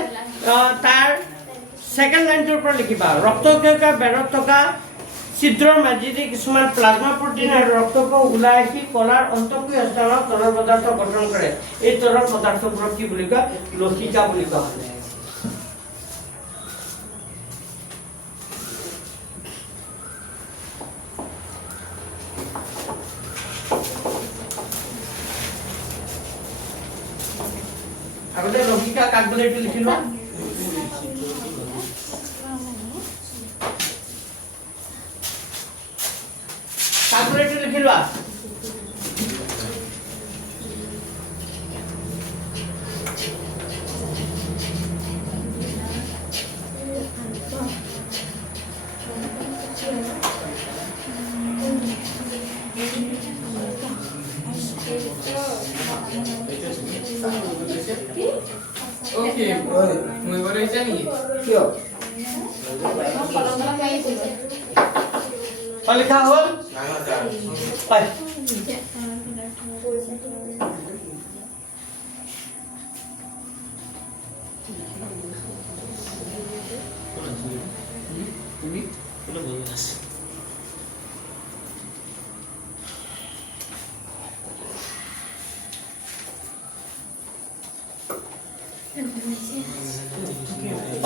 তাৰ সেকেন্ড লাইনটোৰ পৰা লিখিবা ৰক্তকণিকাৰ বেৰত থকা ছিদ্ৰৰ মাজেদি কিছুমান প্লাজমা প্ৰটিন আৰু ৰক্তকোষ ওলাই আহি কলাৰ অন্তঃকোষীয় স্থানত তৰল পদাৰ্থ গঠন কৰে এই তৰল পদাৰ্থবোৰক কি বুলি কয় লক্ষিকা বুলি কোৱা হয় আগতে লক্ষিকা কাক বুলি এইটো লিখি লোৱা ক্যালকুলেটৰ লিখি লোৱা ओके মই বলে জানি কিয় লিখা হল পাই তুমি কোন বলে আছে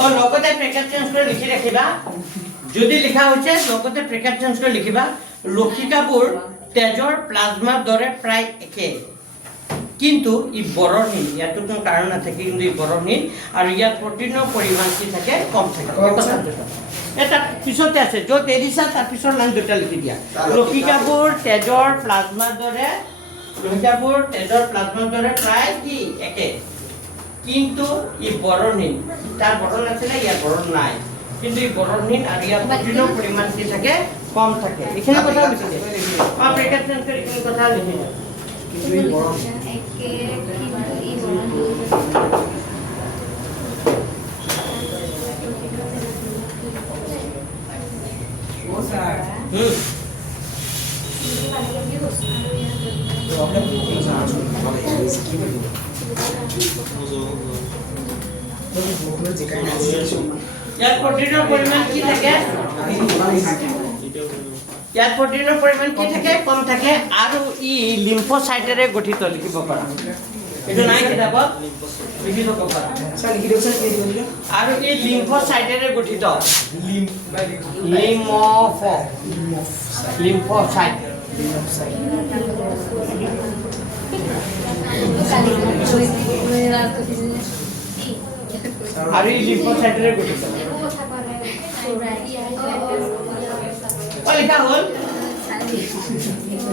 और লগতে ব্ৰেকেট চেঞ্জ কৰি লিখি ৰাখিবা যদি লিখা হৈছে লগতে ব্ৰেকেট চেঞ্জ কৰি লিখিবা লক্ষিকাবোৰ তেজৰ প্লাজমাৰ দৰে প্ৰায় একে কিন্তু ই বৰণহীন ইয়াতো কোনো কাৰণ নাথাকে কিন্তু ই বৰণহীন আৰু ইয়াত প্ৰটিনৰ পৰিমাণ কি থাকে কম থাকে এটা পিছতে আছে য'ত এৰিছা তাৰ পিছৰ লাইন দুটা লিখি দিয়া লক্ষিকাবোৰ তেজৰ প্লাজমাৰ দৰে প্ৰায় কি একে কিন্তু ই বৰণহীন তাৰ বৰণ আছে না ইয়াৰ বৰণ নাই কিন্তু ই বৰণহীন আৰু ইয়াৰ প্ৰটিনৰ পৰিমাণ কি থাকে কম থাকে এখানে কথা লিখি দিয়া ব্ৰেকেট চেঞ্জ কৰি এখানে কথা লিখি দিয়া কিন্তু ই বৰণ একে কিন্তু ই বৰণ ও স্যাৰ ইয়াৰ প্ৰটিনৰ পৰিমাণ কি থাকে ইয়াত প্ৰটিনৰ পৰিমাণ কি থাকে কম থাকে আৰু ই লিম্ফোসাইটেৰে গঠিত লিখিব পাৰা এইটো নাই কিতাপত লিখি থব পাৰা স্যাৰ লিখি দিও স্যাৰ কি দিও আৰু ই লিম্ফোসাইটেৰে গঠিত লিম্ফোসাইট আৰু ই লিম্ফোসাইটেৰে গঠিত লিখা হ'ল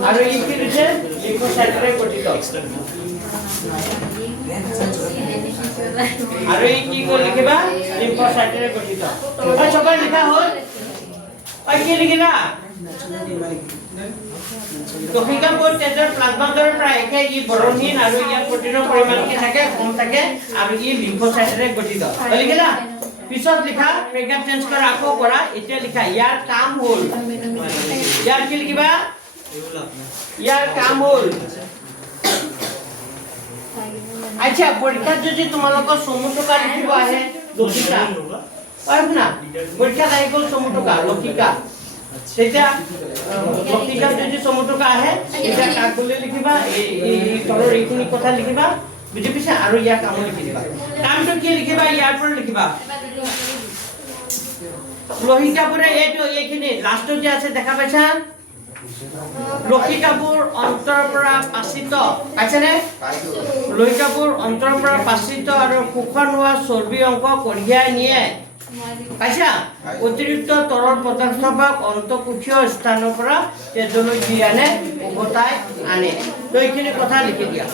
আৰু ই কি দিছে লিম্ফোচাইটেৰে গঠিত আৰু ই কি কৰি লিখিবা লিম্ফোচাইটেৰে গঠিত সবাই লিখা হ'ল কি লিখিলা লক্ষিকাপুৰ তেজৰ প্লাজমাৰ দৰে প্ৰায় একে ই বৰণহীন আৰু ইয়াৰ প্ৰটিনৰ পৰিমাণ কি থাকে কম থাকে আৰু ই লিম্ফোচাইটেৰে গঠিত লিখিলা পিছত লিখা প্ৰেগাপ চেঞ্জ কৰা আকৌ কৰা এতিয়া লিখা ইয়াৰ কাম হ'ল ইয়াৰ কি লিখিবা ইয়াৰ কাম হ'ল আচ্ছা পৰীক্ষাত যদি তোমালোকৰ চমু টকা লিখিব আহে লক্ষিকা না পৰীক্ষাত আহি গ'ল চমু টকা লক্ষিকা সেটা লক্ষিকা যদি চমু টকা আহে এটা কাক বুলি লিখিবা এই তলৰ এইখিনি কথা লিখিবা বুজি পাইছা আৰু ইয়াৰ কাম লিখি দিবা কামটো কি লিখিবা ইয়াৰ পৰা লিখিবা লক্ষিকাপুৰে এইখিনি লাষ্টত যে আছে দেখা পাইছা লক্ষিকাপুৰ অন্তৰ পৰা পাচিত পাইছানে লক্ষিকাপুৰ অন্তৰ পৰা পাচিত আৰু শোষণ হোৱা চৰ্বি অংশ কঢ়িয়াই নিয়ে পাইছা অতিৰিক্ত তৰল পদাৰ্থক অন্তঃকোষীয় স্থানৰ পৰা তেজলৈ কি আনে উভতাই আনে তো এইখিনি কথা লিখি দিয়া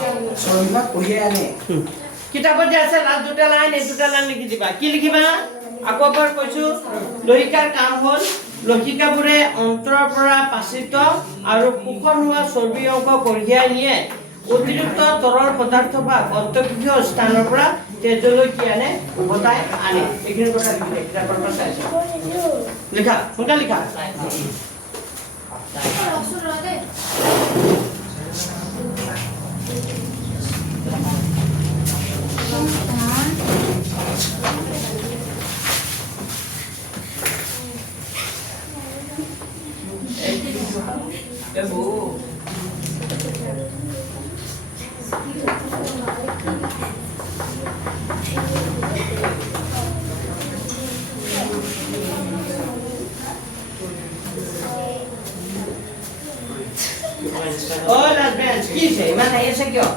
চৰ্বি কঢ়িয়াই আনে কিতাপত যে আছে লাষ্ট দুটা লাইন এই দুটা লাইন লিখি দিবা কি লিখিবা আকৌ এবাৰ কৈছো লক্ষিকাৰ কাম হ'ল লক্ষিকাপুৰে অন্তৰৰ পৰা পাচিত আৰু শোষণ হোৱা চৰ্বি অংশ কঢ়িয়াই নিয়ে অতিৰিক্ত তৰল পদাৰ্থ বা অন্তঃকোষীয় স্থানৰ পৰা তেজলৈ কি আনে উভতাই আনে এইখিনি কথা লিখি কিতাপৰ পৰা চাইছো লিখা সোনকালে লিখা Oh, las vean, quise, man, ahí se quedó.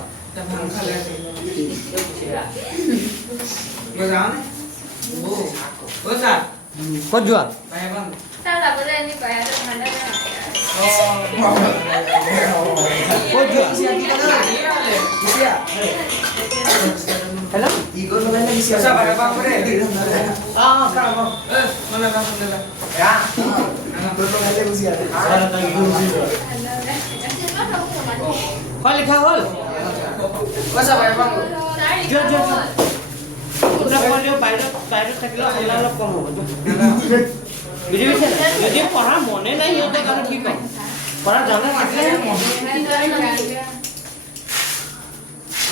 Kau jual? Hello? Kau lihat hol? Udah polio virus থাকিলে অলপ কম হ'ব বুজি পাইছে যদি পঢ়া মনে নাই সিহঁতে কারণ কি কয় পঢ়া জানা থাকিলে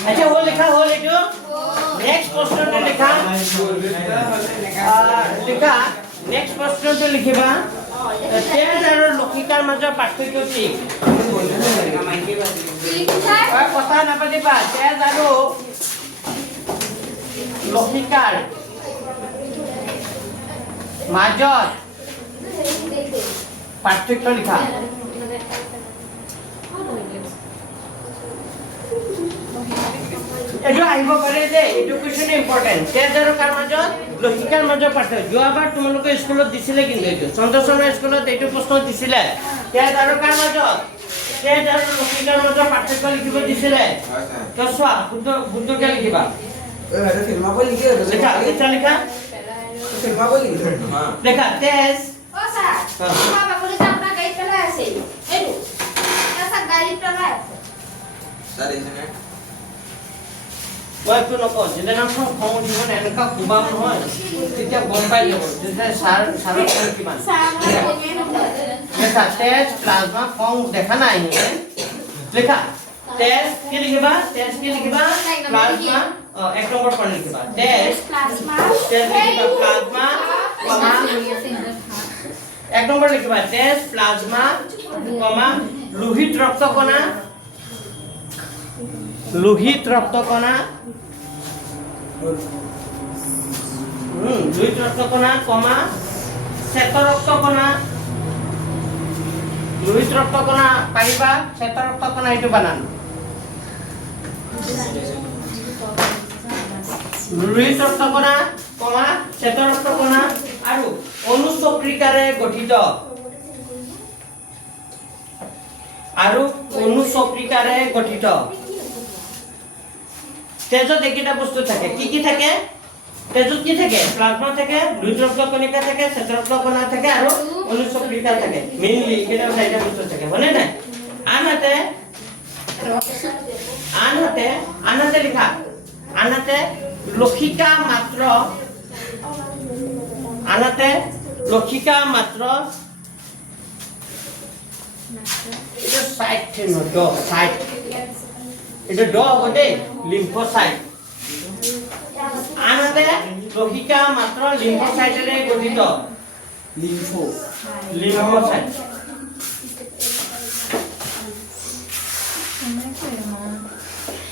আচ্ছা হল লেখা হল এইটো নেক্সট প্রশ্নটো লেখা লেখা নেক্সট প্রশ্নটো লিখিবা তেজ আৰু লক্ষিকাৰ মাজৰ পাৰ্থক্য কি কথা নাপাতিবা তেজ আৰু লক্ষিকাৰ মাজত পাৰ্থক্য লিখা এইটো আহিব পাৰে যে এইটো কোৱেশ্চন ইম্পৰ্টেন্ট তেজ আৰু কাৰ মাজত লক্ষিকাৰ মাজত পাৰ্থক্য যোৱাবাৰ তোমালোকে স্কুলত দিছিলে কিন্তু এইটো চন্দ্ৰচন্দ্ৰ স্কুলত এইটো প্ৰশ্ন দিছিলে তেজ আৰু কাৰ মাজত তেজ আৰু লক্ষিকাৰ মাজত পাৰ্থক্য লিখিব দিছিলে তো চোৱা বুদ্ধকে লিখিবা লিখা লিখা লিখা লিখা তেজ মই একটু নকওঁ যেদিনাখন খং উঠিব এনেকুৱা কোবাম নহয় তেতিয়া গম পাই যাব যেতিয়া ছাৰৰ খং কিমান লেখা তেজ প্লাজমা খং দেখা নাই লেখা তেজ কি লিখিবা তেজ কি লিখিবা প্লাজমা এক নম্বৰ পঢ়ি লিখিবা তেজ লিখিবা প্লাজমা কমা এক নম্বৰ লিখিবা তেজ প্লাজমা কমা লোহিত ৰক্তকণা লোহিত ৰক্তকণা কমা শ্বেত ৰক্তকণা লোহিত ৰক্তকণা পাৰিবা শ্বেত ৰক্তকণা এইটো বানান লোহিত ৰক্তকণা কমা শ্বেত ৰক্তকণা আৰু অনুচক্ৰিকাৰে গঠিত আৰু অনুচক্ৰিকাৰে গঠিত তেজত এইকেইটা বস্তু থাকে কি থাকে তেজত কি থাকে প্লাজমা থাকে লোহিত ৰক্ত কণিকা থাকে শ্বেত ৰক্ত কণা থাকে আৰু অনুচক্ৰিকা থাকে মেইনলি এইকেইটা চাৰিটা বস্তু থাকে হয়নে নাই আনহাতে লিখা আনহাতে লক্ষিকা মাত্ৰ এটা সাইট থেন দ সাইট এটা দ হবে লিম্ফোসাইট আনহাতে লক্ষিকা মাত্ৰ লিম্ফোসাইটেৰে গঠিত লিম্ফোসাইট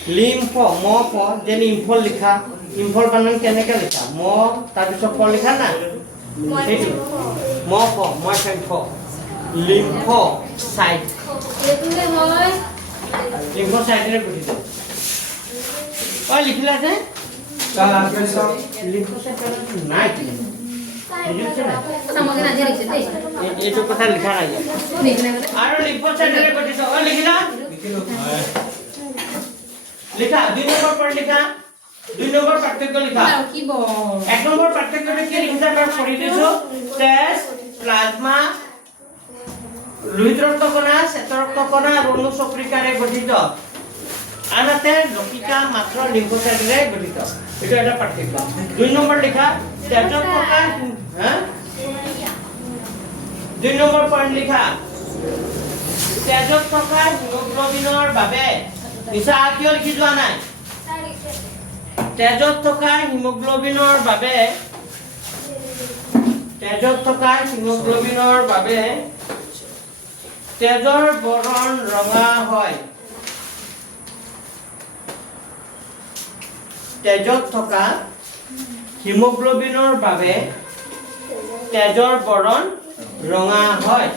লিম্ফ ম প যে লিম্ফল লিখা লিম্ফল বানান কেনেকে লিখা ম তাৰপিছত প লিখা না এইটো ম প ম লিম্ফ সাইট লিম্ফোসাইটেৰে গঠিত লিখিলা যে লিম্ফোসাইট নাই এইটো কথা লিখা নাই আৰু লিম্ফোসাইটেৰে গঠিত লিখিলা লিখা 2 নম্বৰ পৰ লিখা 2 নম্বৰ পাৰ্থক্য লিখা 1 নম্বৰ পাৰ্থক্যটো কি লিখা তাৰ পঢ়ি দিছো তেজ প্লাজমা লোহিত ৰক্ত কণা শ্বেত ৰক্ত কণা আৰু অনুচক্ৰিকাৰে গঠিত আনহাতে লক্ষিকা মাত্ৰ লিম্ফোসাইটেৰে গঠিত এইটো এটা পাৰ্থক্য 2 নম্বৰ লিখা তেজত থকা 2 নম্বৰ পইণ্ট লিখা তেজত থকা হিমোগ্লোবিনৰ বাবে নিচা কিয় লিখি যোৱা নাই তেজত থকা হিমোগ্লোবিনৰ বাবে তেজৰ বৰণ ৰঙা হয় তেজত থকা হিমোগ্লোবিনৰ বাবে তেজৰ বৰণ ৰঙা হয়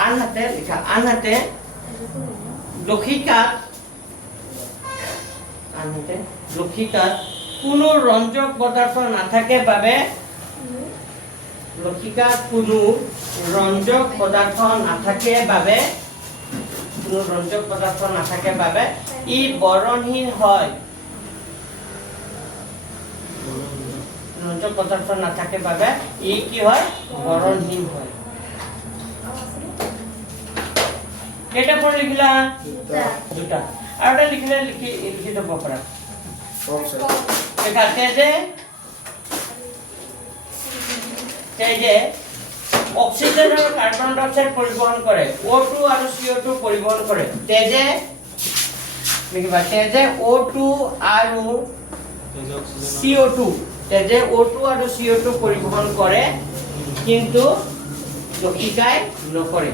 আনহাতে লক্ষিকাত কোনো ৰঞ্জক পদাৰ্থ নাথাকে বাবে ই বৰণহীন হয় ৰঞ্জক পদাৰ্থ নাথাকে বাবে ই কি হয় বৰণহীন হয় কেইটা পঢ় লিখিলা দুটা আৰু এটা লিখিলে লিখি দিব পাৰা দেখা তেজে অক্সিজেন আৰু কাৰ্বন ডাই অক্সাইড পৰিবহন কৰে O2 আৰু CO2 পৰিবহন কৰে তেজে লিখিবা তেজে O2 আৰু CO2 পৰিবহন কৰে কিন্তু লক্ষিকাই নকৰে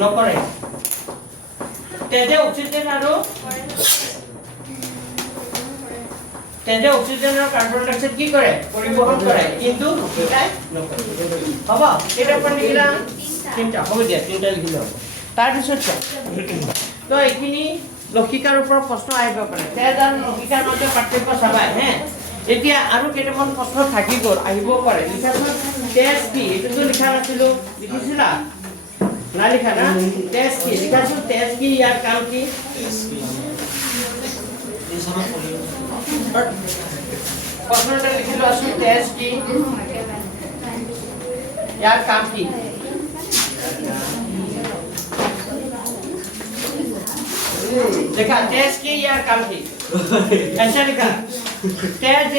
নকৰে তেজে অক্সিজেন আৰু কাৰ্বন ডাই অক্সাইড কি কৰে পৰিবহন কৰে কিন্তু লক্ষিকাই নকৰে হ'ব এটা পইণ্ট লিখিলা তিনটা হ'ব দিয়া তিনটা লিখিলে হ'ব তাৰপিছত তো এইখিনি লক্ষিকাৰ ওপৰত প্ৰশ্ন আহিব পাৰে তেজ আৰু লক্ষিকাৰ মাজত পাৰ্থক্য চাবা হে এতিয়া আৰু কেইটামান প্ৰশ্ন থাকি গ'ল আহিব পাৰে লিখাচোন তেজ কি এইটো লিখা নাছিলো লিখিছিলা না লিখা না তেজ কি লিখাচোন তেজ কি ইয়াৰ কাম কি প্ৰশ্নটা লিখিলো আছো তেজ কি ইয়াৰ কাম কি देखा तेज की या काम की ऐसा लिखा तेज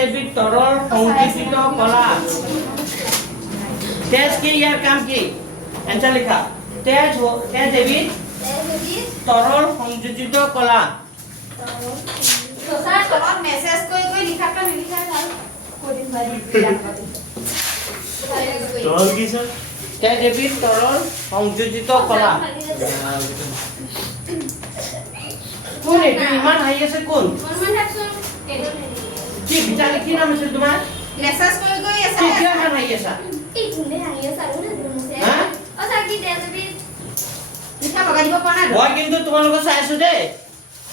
एवं तरल संकुचित कला तेज की या काम की ऐसा लिखा तेज एवं तरल संकुचित कला तो सर तरल मैसेज कोई लिखा का नहीं लिखा था कोई दिन तरल की सर तेज एवं तरल संकुचित कला কোন এটো ইমান হাই আছে কোন কি বিচাৰ কি নাম আছে তোমাৰ মেছেজ কৰি আছে কি কিয় হাই আছে হা লিখা বগা দিব পৰা নাই মই কিন্তু তোমালোকক চাই আছো দেই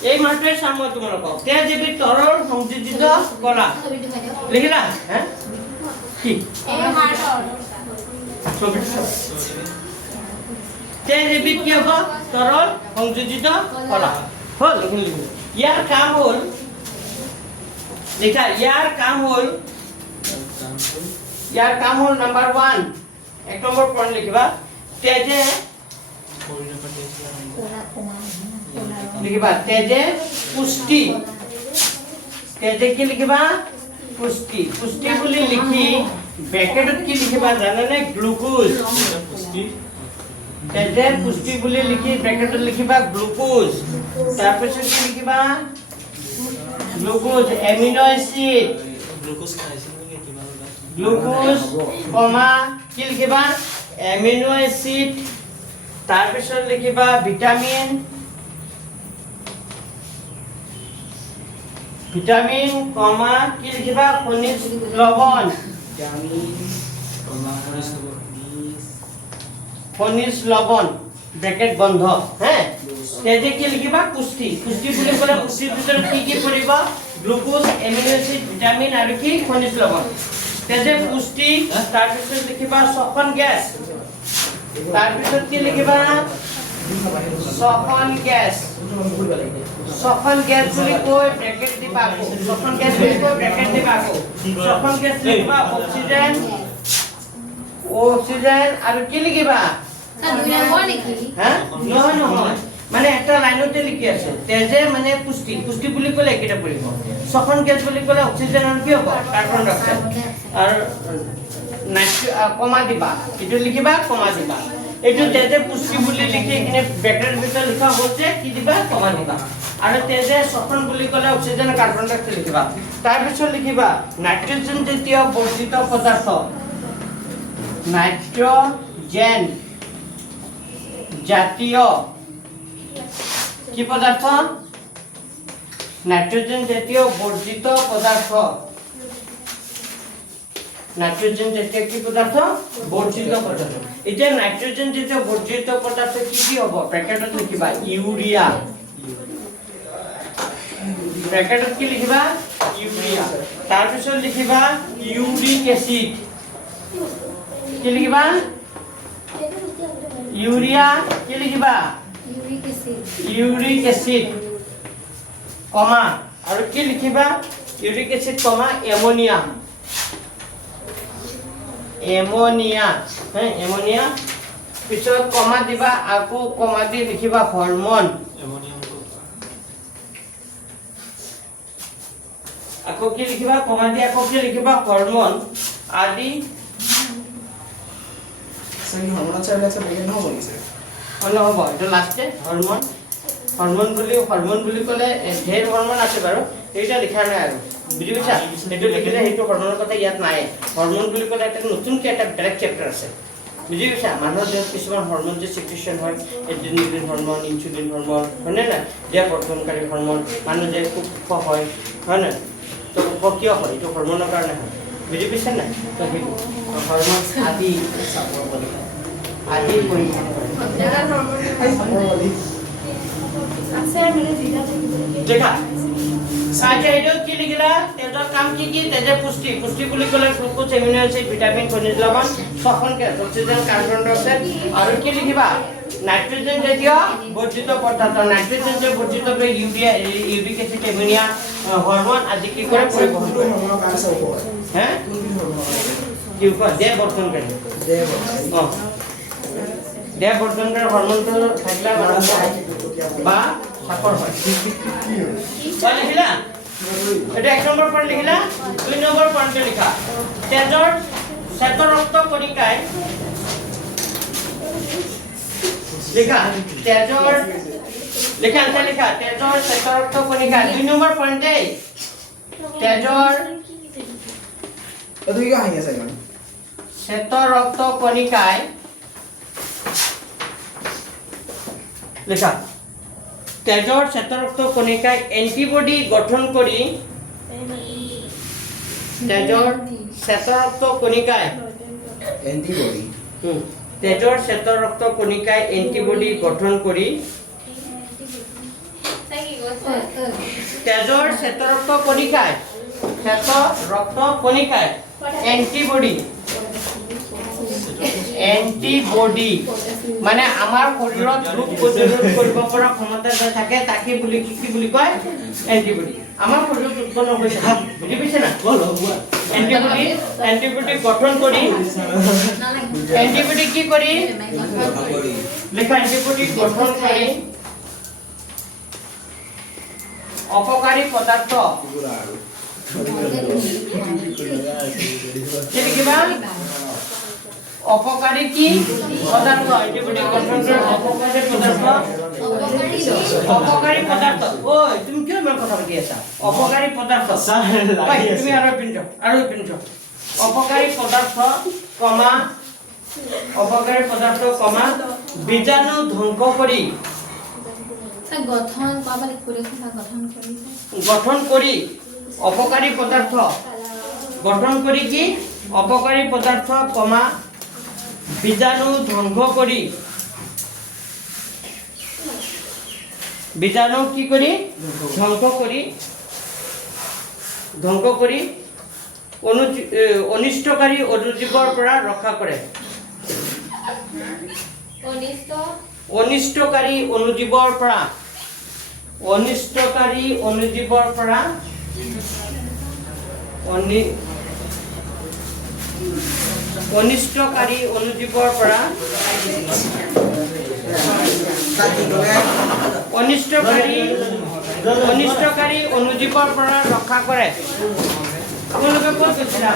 এই মাত্ৰে চাম মই তোমালোকক তেজেবি তৰল সংযোজিত কলা লিখিলা হা কি তেজেবি কি হ'ব তৰল সংযোজিত কলা হল ইয়াৰ কাম হল লিখা ইয়াৰ কাম হল নাম্বাৰ 1 এক নম্বৰ পইণ্ট লিখিবা তেজে लिखिबा तेजे पुष्टि तेजे की लिखिबा पुष्टि पुष्टि बोली लिखी ब्रैकेटत की लिखिबा जानाने ग्लूकोज पुष्टि तेजे पुष्टि बोली लिखी ब्रैकेटत लिखिबा ग्लूकोज तार पिছত की लिखिबा ग्लूकोज एमिनो एसिड ग्लूकोज कमा की लिखिबा एमिनो एसिड तार पिছত लिखिबा ভিটামিন কমা কি লিখিবা খনিজ লবণ খনিজ লবণ ব্র্যাকেট বন্ধ হ্যাঁ তেজে কি লিখিবা পুষ্টি পুষ্টি বুলি ক'লে পুষ্টিৰ ভিতৰত কি পৰিব গ্লুকোজ এমিনো এসিড ভিটামিন আৰু কি খনিজ লবণ তেজে পুষ্টি তাৰ পিছত লিখিবা শ্বসন গেছ তাৰ পিছত কি লিখিবা শ্বসন গেছ বুলি কৈ ব্র্যাকেট দিবা শ্বসন গেছ বুলি কৈ ব্র্যাকেট দিবা শ্বসন গেছ লিখিবা অক্সিজেন আৰু কি লিখিবা হা নহয় মানে একটা লাইনতে লিখি আছে তেজে মানে পুষ্টি পুষ্টি বুলি ক'লে কিটা পৰিব শ্বসন গেছ বুলি ক'লে অক্সিজেন আৰু কি হ'ব কাৰ্বন ডাই অক্সাইড আৰু কমা দিবা এটো লিখিবা কমা দিবা এটো তেজে পুষ্টি বুলি লিখি এখানে ব্র্যাকেটের ভিতর লিখা হচ্ছে কি দিবা কমা দিবা আৰু তেজে শ্বসন বুলি ক'লে অক্সিজেন কাৰ্বন ডাই অক্সাইড লিখিবা তাৰ পিছত লিখিবা নাইট্ৰজেন জাতীয় বৰ্ধিত পদাৰ্থ নাইট্ৰজেন জাতীয় কি পদার্থ নাইট্রোজেন জাতীয় বর্ধিত পদার্থ নাইট্রোজেন জাতীয় কি পদার্থ বর্ধিত পদার্থ এই যে নাইট্রোজেন জাতীয় বর্ধিত পদার্থ কি কি হবে ব্র্যাকেটত লিখিবা ইউরিয়া ব্র্যাকেটত কি লিখিবা ইউরিয়া তাৰ পিছত লিখিবা ইউৰিক অ্যাসিড কি লিখিবা ইউৰিয়া কি লিখিবা ইউৰিক অ্যাসিড কমা আৰু কি লিখিবা ইউরিক অ্যাসিড কমা অ্যামোনিয়া হ্যাঁ অ্যামোনিয়া পিছত কমা দিবা আকৌ কমা দি লিখিবা হরমোন আকৌ কি লিখিবা কমা দি আকৌ কি লিখিবা হরমোন আদি সঙ্গে হরমোন চাইলে আছে বেগে নহব নিছে নহব এটা লাস্টে হরমোন বুলি ক'লে ঢেৰ হৰমোন আছে বাৰু এইটা লিখা নাই আৰু বুজি পাইছা সেইটো লিখিলে সেইটো হৰমোনৰ কথা ইয়াত নাই হৰমোন বুলি ক'লে এটা নতুনকৈ এটা বেলেগ চেপ্টাৰ আছে বুজি পাইছা মানুহৰ দেহত কিছুমান হৰমোন যে সিক্ৰেশ্যন হয় এড্ৰিনালিন হৰমোন ইনসুলিন হৰমোন হয়নে না যে বৰ্ধনকাৰী হৰমোন মানুহ যে খুব হয় হয়নে তো কিয় হয় এইটো হৰমোনৰ কাৰণে হয় বুজি পাইছা নাই তো সেইটো হৰমোন আদি পৰীক্ষা দেখা আচ্ছা এটা কি লিখিলা তেজৰ কাম কি তেজে পুষ্টি বুলি ক'লে গ্লুকোজ এমিনো এসিড ভিটামিন খনিজ লবণ শ্বসন গেছ অক্সিজেন কাৰ্বন ডাই অক্সাইড আৰু কি লিখিবা নাইট্ৰজেন জাতীয় বৰ্ধিত পদাৰ্থ নাইট্ৰজেন যে বৰ্ধিত urea uric acid ammonia hormone আদি কি কৰে পৰিবহন কৰে হ্যাঁ কি কয় দেহ বৰ্ধনকাৰী দেহ বৰ্ধনকাৰী হৰমোনটো থাকিলে বা সাকৰ হয় লিখিলা এটা এক নম্বৰ পইণ্ট লিখিলা দুই নম্বৰ পইণ্টে লিখা তেজৰ শ্বেত ৰক্ত কণিকাই লিখা তেজৰ শ্বেত ৰক্ত কণিকা দুই নম্বৰ পইণ্টে তেজৰ তুমি কি হাঁহি আছা ইমান শ্বেত ৰক্ত কণিকাই লিখা তেজৰ শ্বেত ৰক্ত কণিকাই এন্টিবডি গঠন কৰি তেজৰ শ্বেত ৰক্ত কণিকাই এন্টিবডি তেজৰ শ্বেত ৰক্ত কণিকাই এন্টিবডি গঠন কৰি তাই কি কৈছে তেজৰ শ্বেত ৰক্ত কণিকাই এন্টিবডি মানে আমাৰ শৰীৰত ৰোগ প্ৰতিৰোধ কৰিব পৰা ক্ষমতা যে থাকে তাকে বুলি কি বুলি কয় এন্টিবডি আমাৰ শৰীৰত উৎপন্ন হৈছে বুজি পাইছে না এন্টিবডি গঠন কৰি এন্টিবডি কি কৰি লেখা এন্টিবডি গঠন কৰি অপকাৰী পদাৰ্থ কিবা অপকাৰী কি পদাৰ্থ এন্টিবডি গঠন কৰি অপকাৰী পদাৰ্থ ঐ তুমি কিয় ইমান কথা পাতি আছা অপকাৰী পদাৰ্থ তুমি আৰু পিন্ধ অপকাৰী পদাৰ্থ কমা বীজাণু ধ্বংস কৰি গঠন কৰি অপকাৰী পদাৰ্থ গঠন কৰি কি অপকাৰী পদাৰ্থ কমা বীজাণু ধ্বংস কৰি বীজাণু কি কৰি ধ্বংস কৰি অনিষ্টকাৰী অণুজীৱৰ পৰা ৰক্ষা কৰে অনিষ্টকাৰী অণুজীৱৰ পৰা ৰক্ষা কৰে আপোনালোকে ক'ত গৈছিলে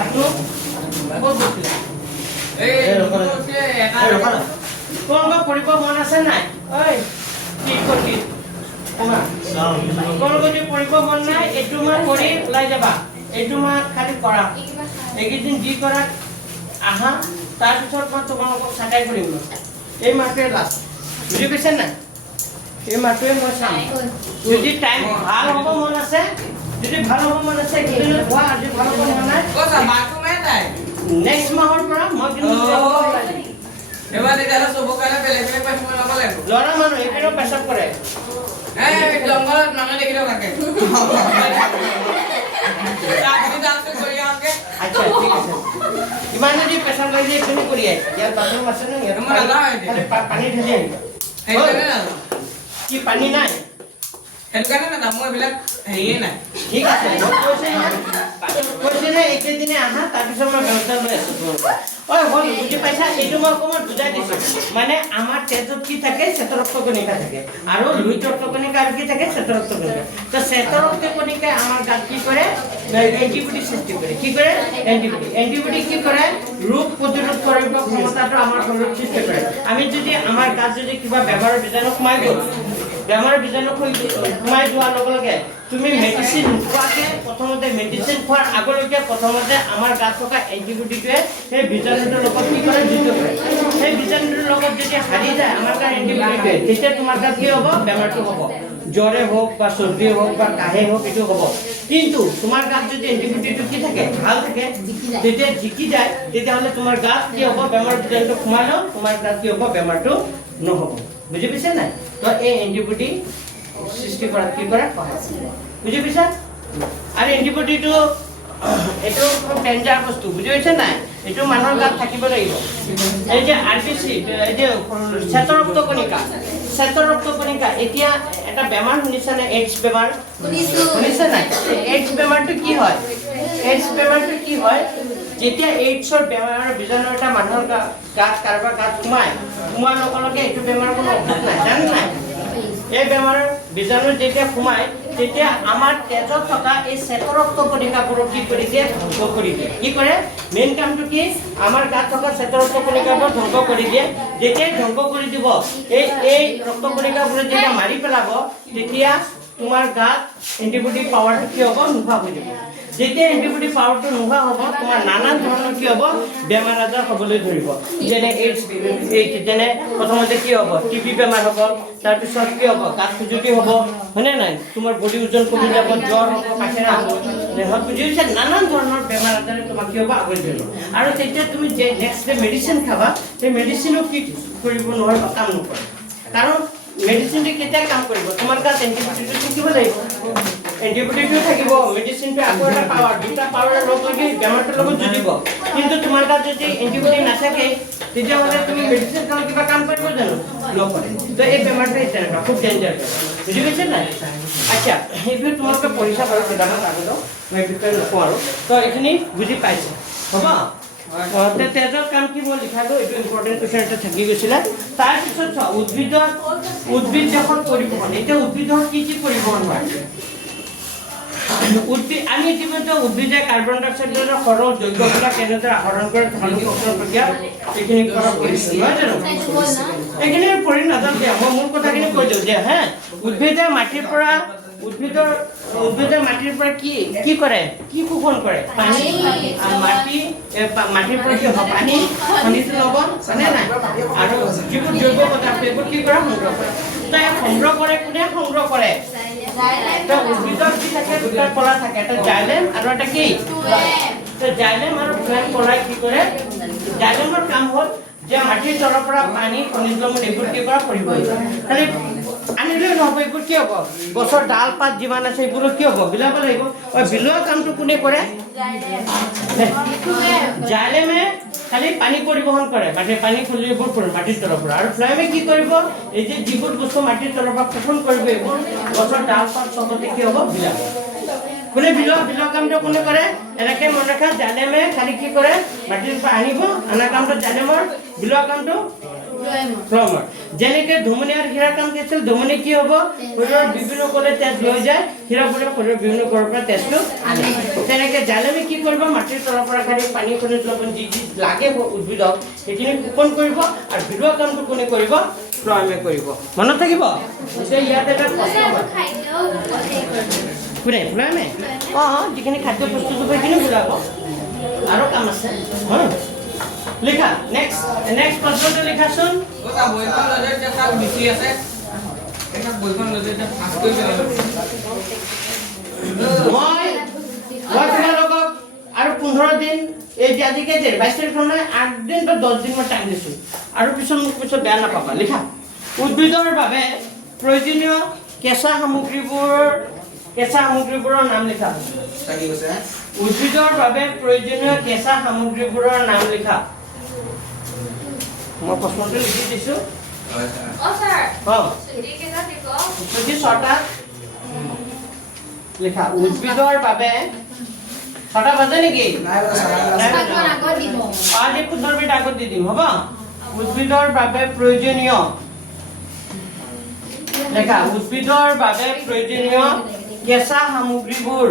তোমালোকৰ পঢ়িব মন আছে নাই ঐ কি কৰি তোমালোকৰ যদি পঢ়িব মন নাই এইটো মাহ কৰি ওলাই যাবা এইটো মাহ খালি কৰা এইকেইদিন যি কৰা আহা তাৰপিছত মই তোমালোকক চাকাই কৰিম এই মাহটোৱে লাষ্ট বুজি পাইছে নাই এই মাহটোৱে মই চাম যদি টাইম ভাল হ'ব মন আছে এইকেইদিনত হোৱা আজি ভাল হ'ব মন নাই নেক্সট মাহৰ পৰা মই কিন্তু এবাৰ তেতিয়াহ'লে চবৰ কাৰণে বেলেগ বেলেগ পাইছোঁ ল'ব লাগিব ল'ৰা মানুহ এইপিনেও পেচাব কৰে জংঘলত মানুহ দেখিলেও থাকে আচ্ছা ঠিক আছে ইমান যদি পেচাব লাগিলে এইপিনে কৰি আহে ইয়াত বাথৰুম আছে ন ইয়াত পানী ঢালি আহিবা কি পানী নাই সেইটো কাৰণে নাজানো মই এইবিলাক হেৰিয়ে নাই ঠিক আছে কৈছে নে এইকেইদিনে আহা তাৰপিছত মই ব্যৱস্থা লৈ আছো ঐ হ'ল বুজি পাইছা এইটো মই অকণমান বুজাই দিছোঁ মানে আমাৰ তেজত কি থাকে শ্বেত ৰক্ত কণিকা থাকে আৰু লোহিত ৰক্ত কণিকা আৰু কি থাকে শ্বেত ৰক্ত কণিকা তো শ্বেত ৰক্ত কণিকাই আমাৰ গাত কি কৰে এন্টিবডি সৃষ্টি কৰে কি কৰে এন্টিবডি কি কৰে ৰোগ প্ৰতিৰোধ কৰিব ক্ষমতাটো আমাৰ শৰীৰত সৃষ্টি কৰে আমি যদি আমাৰ গাত যদি কিবা বেমাৰৰ বীজাণু সোমাই গ'ল বেমাৰৰ বীজাণু সোমাই যোৱাৰ লগে লগে তুমি মেডিচিন নোখোৱাকৈ প্ৰথমতে মেডিচিন খোৱাৰ আগলৈকে প্ৰথমতে আমাৰ গাত থকা এন্টিবডিটোৱে সেই বীজাণুটোৰ লগত কি কৰে যুদ্ধ কৰে সেই বীজাণুটোৰ লগত যদি হাৰি যায় আমাৰ গাত এন্টিবডিটোৱে তেতিয়া তোমাৰ গাত কি হ'ব বেমাৰটো হ'ব জ্বৰে হওক বা চৰ্দি হওক বা কাহে হওক এইটো হ'ব কিন্তু তোমাৰ গাত যদি এন্টিবডিটো কি থাকে ভাল থাকে যেতিয়া জিকি যায় তেতিয়াহ'লে তোমাৰ গাত কি হ'ব বেমাৰৰ বীজাণুটো সোমালেও তোমাৰ গাত কি হ'ব বেমাৰটো নহ'ব বুজি পাইছে নাই তো এই এন্টিবডি সৃষ্টি কৰাত কি কৰে বুজি পাইছা আৰু এন্টিবডিটো এইটো খুব ডেঞ্জাৰ বস্তু বুজি পাইছে নাই এইটো মানুহৰ গাত থাকিব লাগিব এই যে আৰবিসি এই যে শ্বেত ৰক্ত কণিকা এতিয়া এটা বেমাৰ শুনিছা নে এইডছ বেমাৰ শুনিছা নাই এইডছ বেমাৰটো কি হয় যেতিয়া এইডছৰ বেমাৰৰ বীজাণু এটা মানুহৰ গাত কাৰোবাৰ গাত সোমাৰ লগে লগে এইটো বেমাৰৰ কোনো ঔষধ নাই জানে নাই এই বেমাৰৰ বীজাণু যেতিয়া সোমায় তেতিয়া আমাৰ তেজত থকা এই শ্বেত ৰক্ত কণিকাবোৰক কি কৰি দিয়ে ধ্বংস কৰি দিয়ে কি কৰে মেইন কামটো কি আমাৰ গাত থকা শ্বেত ৰক্ত কণিকাবোৰ ধ্বংস কৰি দিয়ে যেতিয়াই ধ্বংস কৰি দিব এই ৰক্ত কণিকাবোৰে যেতিয়া মাৰি পেলাব তেতিয়া তোমাৰ গাত এন্টিবডি পাৱাৰটো কি হ'ব নোহোৱা হৈ যাব যেতিয়া এন্টিবডি পাৱাৰটো নোহোৱা হ'ব তোমাৰ নানান ধৰণৰ কি হ'ব বেমাৰ আজাৰ হ'বলৈ ধৰিব যেনে এইডছ যেনে প্ৰথমতে কি হ'ব টিবি বেমাৰ হ'ব তাৰপিছত কি হ'ব গাত খুজুতি হ'ব হয়নে নাই তোমাৰ বডি ওজন কমি যাব জ্বৰ হ'ব কাশেৰা হ'ব দেহত বুজিছে নানান ধৰণৰ বেমাৰ আজাৰে তোমাক কি হ'ব আগুৰি ধৰিব আৰু তেতিয়া তুমি যে নেক্সট ডে মেডিচিন খাবা সেই মেডিচিনো কি কৰিব নোৱাৰিব কাম নকৰে কাৰণ মেডিচিনটো কেতিয়া কাম কৰিব তোমাৰ গাত এন্টিবায়টিকটো থাকিব লাগিব এন্টিবায়টিকটো থাকিব মেডিচিনটো আকৌ এটা পাৱাৰ দুটা পাৱাৰৰ লগ লাগি বেমাৰটোৰ লগত যুঁজিব কিন্তু তোমাৰ গাত যদি এন্টিবায়টিক নাথাকে তেতিয়াহ'লে তুমি মেডিচিন খালে কিবা কাম কৰিব জানো নকৰে তো এই বেমাৰটো তেনেকুৱা খুব ডেঞ্জাৰ বুজি পাইছে নাই আচ্ছা এইবোৰ তোমালোকে পৰীক্ষা বাৰু কেইটামান আগত মই বিষয়ে নকওঁ আৰু তো এইখিনি বুজি পাইছে হ'ব তেজৰ কাম কি মই লিখালো এইটো ইম্পৰ্টেণ্ট কুৱেশ্যন এটা থাকি গৈছিলে তাৰপিছত উদ্ভিদ যখন পৰিবহণ এতিয়া উদ্ভিদৰ কি পৰিবহণ হয় আমি ইতিমধ্যে উদ্ভিদে কাৰ্বন ডাই অক্সাইডৰ সৰল যৌগবিলাক কেনেদৰে আহৰণ কৰে প্ৰক্ৰিয়া এইখিনি কৰা কৰিছোঁ নহয় জানো এইখিনি পঢ়ি নাযাম দিয়া মই মোৰ কথাখিনি কৈ দিওঁ যে হা উদ্ভিদে মাটিৰ পৰা কি কৰে কি শোষণ কৰে পানী মাটিৰ পৰা কি হয় পানী খনিজ লৱণ হয়নে নাই আৰু যিবোৰ জৈৱ পদাৰ্থ এইবোৰ কি কৰে সংগ্ৰহ কৰে তাই সংগ্ৰহ কৰে কোনে সংগ্ৰহ কৰে উদ্ভিদৰ কি থাকে দুটা কলা থাকে এটা জাইলেম আৰু এটা কি জাইলেম আৰু ফ্লোয়েম কলাই কি কৰে জাইলেমৰ কাম হ'ল যে মাটিৰ তলৰ পৰা পানী খনিজ লৱণ এইবোৰ কি কৰা কৰিব খালি আনিলে নহ'ব এইবোৰ কি হ'ব গছৰ ডাল পাত যিমান আছে এইবোৰ কি হ'ব বিলাব লাগিব বিলোৱা কামটো কোনে কৰে জাইলেমে খালি পানী পৰিবহণ কৰে মাটিৰ পানী খুলিবোৰ মাটিৰ তলৰ পৰা আৰু ফ্লোয়েমে কি কৰিব এই যে যিবোৰ বস্তু মাটিৰ তলৰ পৰা শোষণ কৰিব এইবোৰ গছৰ ডাল পাত চবতে কি হ'ব বিলাব কোনে বিলোৱা কামটো কোনে কৰে এনেকৈ মনে ৰাখা জাইলেমে খালি কি কৰে মাটিৰ পৰা আনিব আনা কামটো জাইলেমৰ বিলোৱা কামটো ফ্লোয়েমৰ যেনেকৈ ধমনী আৰু হীৰাৰ কাম কি আছিল ধমনী কি হ'ব শৰীৰৰ বিভিন্ন কোণে তেজ লৈ যায় হীৰাবোৰে শৰীৰৰ বিভিন্ন কোণৰ পৰা তেজটো আনে তেনেকৈ জাইলেমে কি কৰিব মাটিৰ তলৰ পৰা খালি পানী খনিজ লৱণ যি লাগে উদ্ভিদক সেইখিনি শোষণ কৰিব আৰু বিলোৱা কামটো কোনে কৰিব ফ্লোয়েমে কৰিব মনত থাকিব এতিয়া ইয়াতে এটা প্ৰশ্ন কোনে ফ্লোয়েমে যিখিনি খাদ্য প্ৰস্তুত হ'ব সেইখিনি বিলাব আৰু কাম আছে লিখা নেক্সট প্ৰশ্নটো লিখাচোন ওটা বইখন লজে যে তাক মিছি আছে এটা বইখন লজে যে ফাঁস কৰি পেলালো মই তোমালোকক আৰু 15 দিন এই যে আজিকে যে 22 তাৰিখ নহয় 8 দিন বা 10 দিন মই টাইম দিছোঁ আৰু পিছত বেয়া নাপাবা লিখা উদ্ভিদৰ বাবে প্ৰয়োজনীয় কেঁচা সামগ্ৰীবোৰৰ নাম লিখা উদ্ভিদৰ বাবে প্ৰয়োজনীয় কেঁচা সামগ্ৰীবোৰৰ নাম লিখা মই প্ৰশ্নটো লিখি দিছোঁ লিখা উদ্ভিদৰ বাবে 6টা বাজে নেকি আজি 15 মিনিট আগত দি দিম হ'ব উদ্ভিদৰ বাবে প্ৰয়োজনীয় লেখা উদ্ভিদৰ বাবে প্ৰয়োজনীয় কেঁচা সামগ্ৰীবোৰ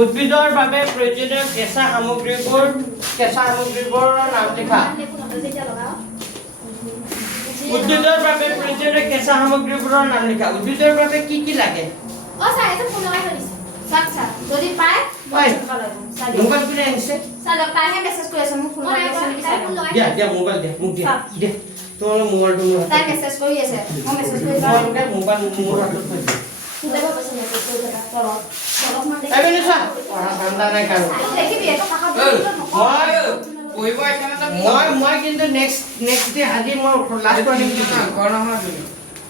উদ্ভিদৰ বাবে প্ৰয়োজনীয় কেঁচা সামগ্ৰীবোৰৰ নাম লিখা উদ্ভিদৰ বাবে প্ৰয়োজনীয় কেঁচা সামগ্ৰীবোৰৰ নাম লিখা উদ্ভিদৰ বাবে কি কি লাগে যদি পায় মোবাইল কোনে আনিছে তাইহে মেছেজ কৰি আছে মোক ফোন কৰি দিয়া মোবাইল দিয়া মোক দিয়া তোমালোকে মোবাইলটো তাই মেছেজ কৰি আছে মই মেছেজ কৰি তোমালোকে মোবাইল মোৰ হাতত থৈ দিয়া দেব পাছে মেছেজ কৰি থকা তলত মানে এবেনে চা পঢ়া ধান্দা নাই কাৰো দেখিবি এটা ভাষা পঢ়িব এখানে তো মই কিন্তু নেক্সট ডে আজি মই লাষ্ট ৱাৰ্নিং দিছো ঘৰ নহয়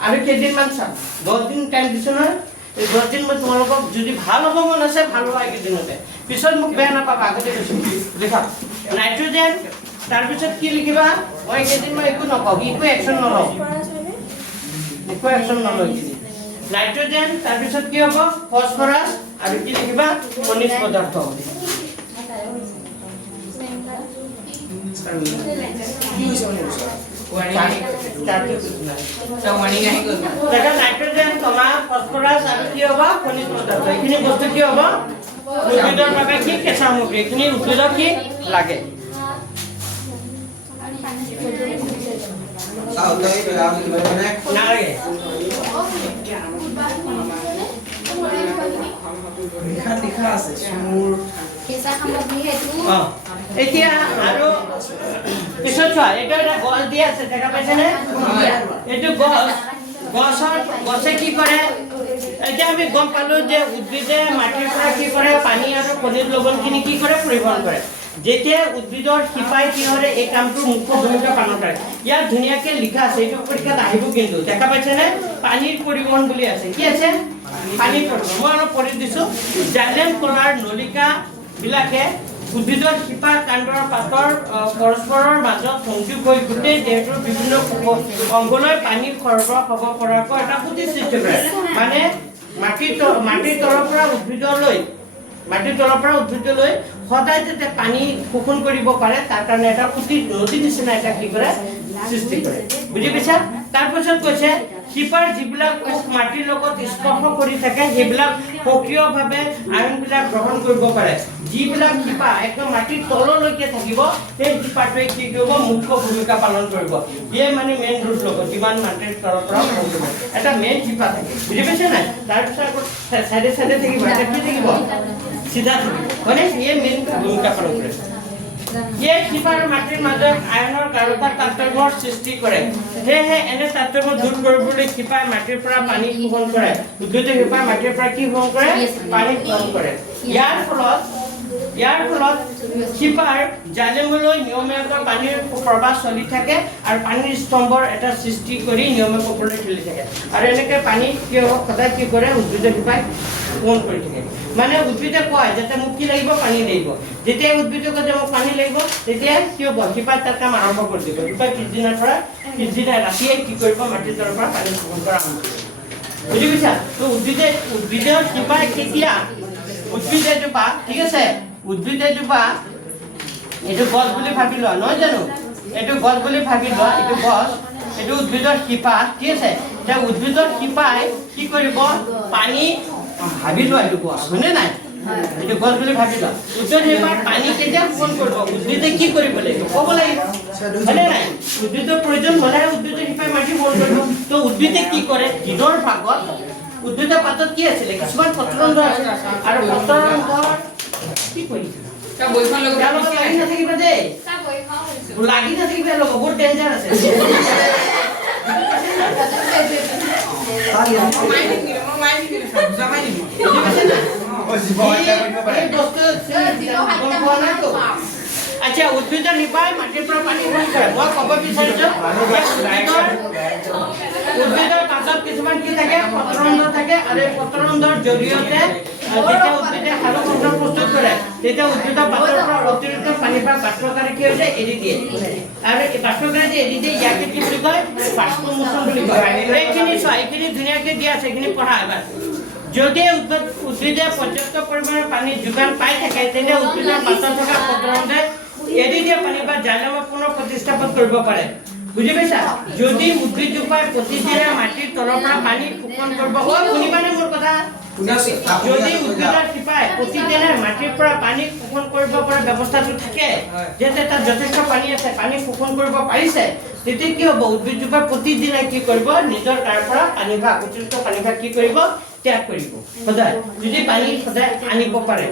আমি কেইদিনমান চাম 10 দিন টাইম দিছো নহয় এই 10 দিন মই তোমালোকক যদি ভাল হ'ব মন আছে ভাল হ'ব এইকেইদিনতে পিছত মোক বেয়া নাপাবা আগতে কৈছো লিখা নাইট্ৰজেন তাৰপিছত কি লিখিবা মই কেইদিন মই একো নকওঁ একো একশ্যন নলওঁ নাইট্ৰজেন তাৰপিছত কি হ'ব ফসফৰাছ আৰু কি লিখিবা খনিজ পদাৰ্থ দেখা নাইট্ৰজেন কমা ফসফৰাছ আৰু কি হ'ব খনিজ পদাৰ্থ এইখিনি বস্তু কি হ'ব উদ্ভিদৰ বাবে কি কেঁচা সামগ্ৰী এইখিনি উদ্ভিদক কি লাগে নালাগে লিখা আছে চুৰ কেঁচা সামগ্ৰী হেতু এতিয়া আৰু পিছত চোৱা এইটো এটা গছ দি আছে দেখা পাইছেনে এইটো গছে কি কৰে এতিয়া আমি গম পালো যে উদ্ভিদে মাটিৰ পৰা কি কৰে পানী আৰু খনিজ লৱণখিনি কি কৰে পৰিবহণ কৰে যেতিয়া উদ্ভিদৰ শিপাই কি হয় এই কামটো মুখ্য ভূমিকা পালন কৰে ইয়াত ধুনীয়াকৈ লিখা আছে এইটো পৰীক্ষাত আহিব কিন্তু দেখা পাইছেনে পানীৰ পৰিবহণ বুলি আছে কি আছে পানীৰ পৰিবহণ মই অলপ পঢ়ি দিছোঁ জাইলেম কলাৰ নলিকা বিলাকে উদ্ভিদৰ শিপা কাণ্ডৰ পাতৰ পৰস্পৰৰ মাজত সংযোগ হৈ গোটেই দেহটোৰ বিভিন্ন অংগলৈ পানী সৰবৰাহ হ'ব পৰাকৈ এটা সুতি সৃষ্টি কৰে মানে মাটিৰ তলৰ পৰা উদ্ভিদলৈ সদায় যাতে পানী শোষণ কৰিব পাৰে তাৰ কাৰণে এটা সুতি নদী নিচিনা এটা কি কৰে সৃষ্টি কৰে বুজি পাইছা তাৰপিছত কৈছে শিপাৰ যিবিলাক মাটিৰ লগত স্পৰ্শ কৰি থাকে সেইবিলাক সক্ৰিয়ভাৱে আয়নবিলাক গ্ৰহণ কৰিব পাৰে যিবিলাক শিপা একদম মাটিৰ তললৈকে থাকিব সেই শিপাটোৱে কি কৰিব মুখ্য ভূমিকা পালন কৰিব ইয়ে মানে মেইন ৰুট ল'ব যিমান মাটিৰ তলৰ পৰা এটা মেইন শিপা থাকে বুজি পাইছে নাই তাৰপিছত আকৌ চাইডে থাকিব এটা কি থাকিব চিধা থাকিব মানে ইয়ে মেইন ভূমিকা পালন কৰে ये शिपार माटिर মাজত আয়নৰ গাঢ়তাৰ তাৰতম্যৰ সৃষ্টি কৰে সেয়েহে এনে তাৰতম্য দূৰ কৰিবলৈ শিপাই মাটিৰ পৰা পানী শোষণ কৰে উদ্ভিদে শিপাই মাটিৰ পৰা কি শোষণ কৰে পানী শোষণ কৰে ইয়াৰ ফলত শিপাৰ জাইলেমলৈ নিয়মীয়াকৈ পানীৰ প্ৰবাহ চলি থাকে আৰু পানীৰ স্তম্ভৰ এটা সৃষ্টি কৰি নিয়মীয়া ওপৰলৈ ঠেলি থাকে আৰু এনেকৈ পানী কি হ'ব সদায় কি কৰে উদ্ভিদে শিপাই শোষণ কৰি থাকে মানে উদ্ভিদে কয় যাতে মোক কি লাগিব পানী লাগিব যেতিয়া উদ্ভিদে কয় যে মোক পানী লাগিব তেতিয়া কি হ'ব শিপাই তাৰ কাম আৰম্ভ কৰি দিব শিপাই পিছদিনা ৰাতিয়ে কি কৰিব মাটিৰ তলৰ পৰা পানী শোষণ কৰা আৰম্ভ কৰিব বুজি পাইছা তো উদ্ভিদৰ শিপাই কেতিয়া উদ্ভিদে জোপা ঠিক আছে উদ্ভিদে জোপা এইটো গছ বুলি ভাবি লোৱা নহয় জানো এইটো গছ বুলি ভাবি লোৱা এইটো গছ এইটো উদ্ভিদৰ শিপা ঠিক আছে এতিয়া উদ্ভিদৰ শিপাই কি কৰিব পানী ভাবি লোৱা এইটো গছ হয়নে নাই এইটো গছ বুলি ভাবি লোৱা উদ্ভিদ শিপাই পানী কেতিয়া শোষণ কৰিব উদ্ভিদে কি কৰিব লাগিব ক'ব লাগিব হয়নে নাই উদ্ভিদৰ প্ৰয়োজন হ'লেহে উদ্ভিদৰ শিপাই মাটি শোষণ কৰিব তো উদ্ভিদে কি কৰে দিনৰ ভাগত উদ্ভিদৰ পাতত কি আছিলে কিছুমান পত্ৰৰন্ধ আছে আৰু পত্ৰৰন্ধ কি কৰিছে বইখন লগত লাগি নাথাকিবা দেই লাগি নাথাকিবা লগত বহুত ডেঞ্জাৰ আছে আচ্ছা উদ্ভিদৰ শিপাই মাটিৰ পৰা পানী শোষণ কৰে মই ক'ব বিচাৰিছো উদ্ভিদৰ পাতত কিছুমান কি থাকে পত্ৰৰন্ধ থাকে আৰু এই পত্ৰৰন্ধৰ জৰিয়তে যেতিয়া উদ্ভিদে খাদ্য প্ৰস্তুত কৰে তেতিয়া উদ্ভিদৰ পাতৰ পৰা অতিৰিক্ত পানীৰ পৰা বাষ্পকাৰী কি হৈছে এৰি দিয়ে আৰু এই বাষ্পকাৰী যে এৰি দিয়ে ইয়াকে কি বুলি কয় বাষ্পমোচন বুলি কয় এইখিনি চোৱা এইখিনি ধুনীয়াকৈ দিয়া আছে এইখিনি পঢ়া এবাৰ যদি উদ্ভিদে পৰ্যাপ্ত পৰিমাণৰ পানী যোগান পাই থাকে তেন্তে উদ্ভিদৰ পাতত থকা পত্ৰৰন্ধে এৰি দিয়া পানী বা জাইলেমক পুনৰ প্ৰতিস্থাপন কৰিব পাৰে বুজি পাইছা যদি উদ্ভিদজোপাই প্ৰতিদিনে মাটিৰ তলৰ পৰা পানী শোষণ কৰিব শুনিবানে মোৰ কথা যদি উদ্ভিদৰ শিপাই প্ৰতিদিনে মাটিৰ পৰা পানী শোষণ কৰিব পৰা ব্যৱস্থাটো থাকে যাতে তাত যথেষ্ট পানী আছে পানী শোষণ কৰিব পাৰিছে তেতিয়া কি হ'ব উদ্ভিদজোপাই প্ৰতিদিনে কি কৰিব নিজৰ তাৰ পৰা পানীভাগ অতিৰিক্ত পানীভাগ কি কৰিব ত্যাগ কৰিব সদায় যদি পানী সদায় আনিব পাৰে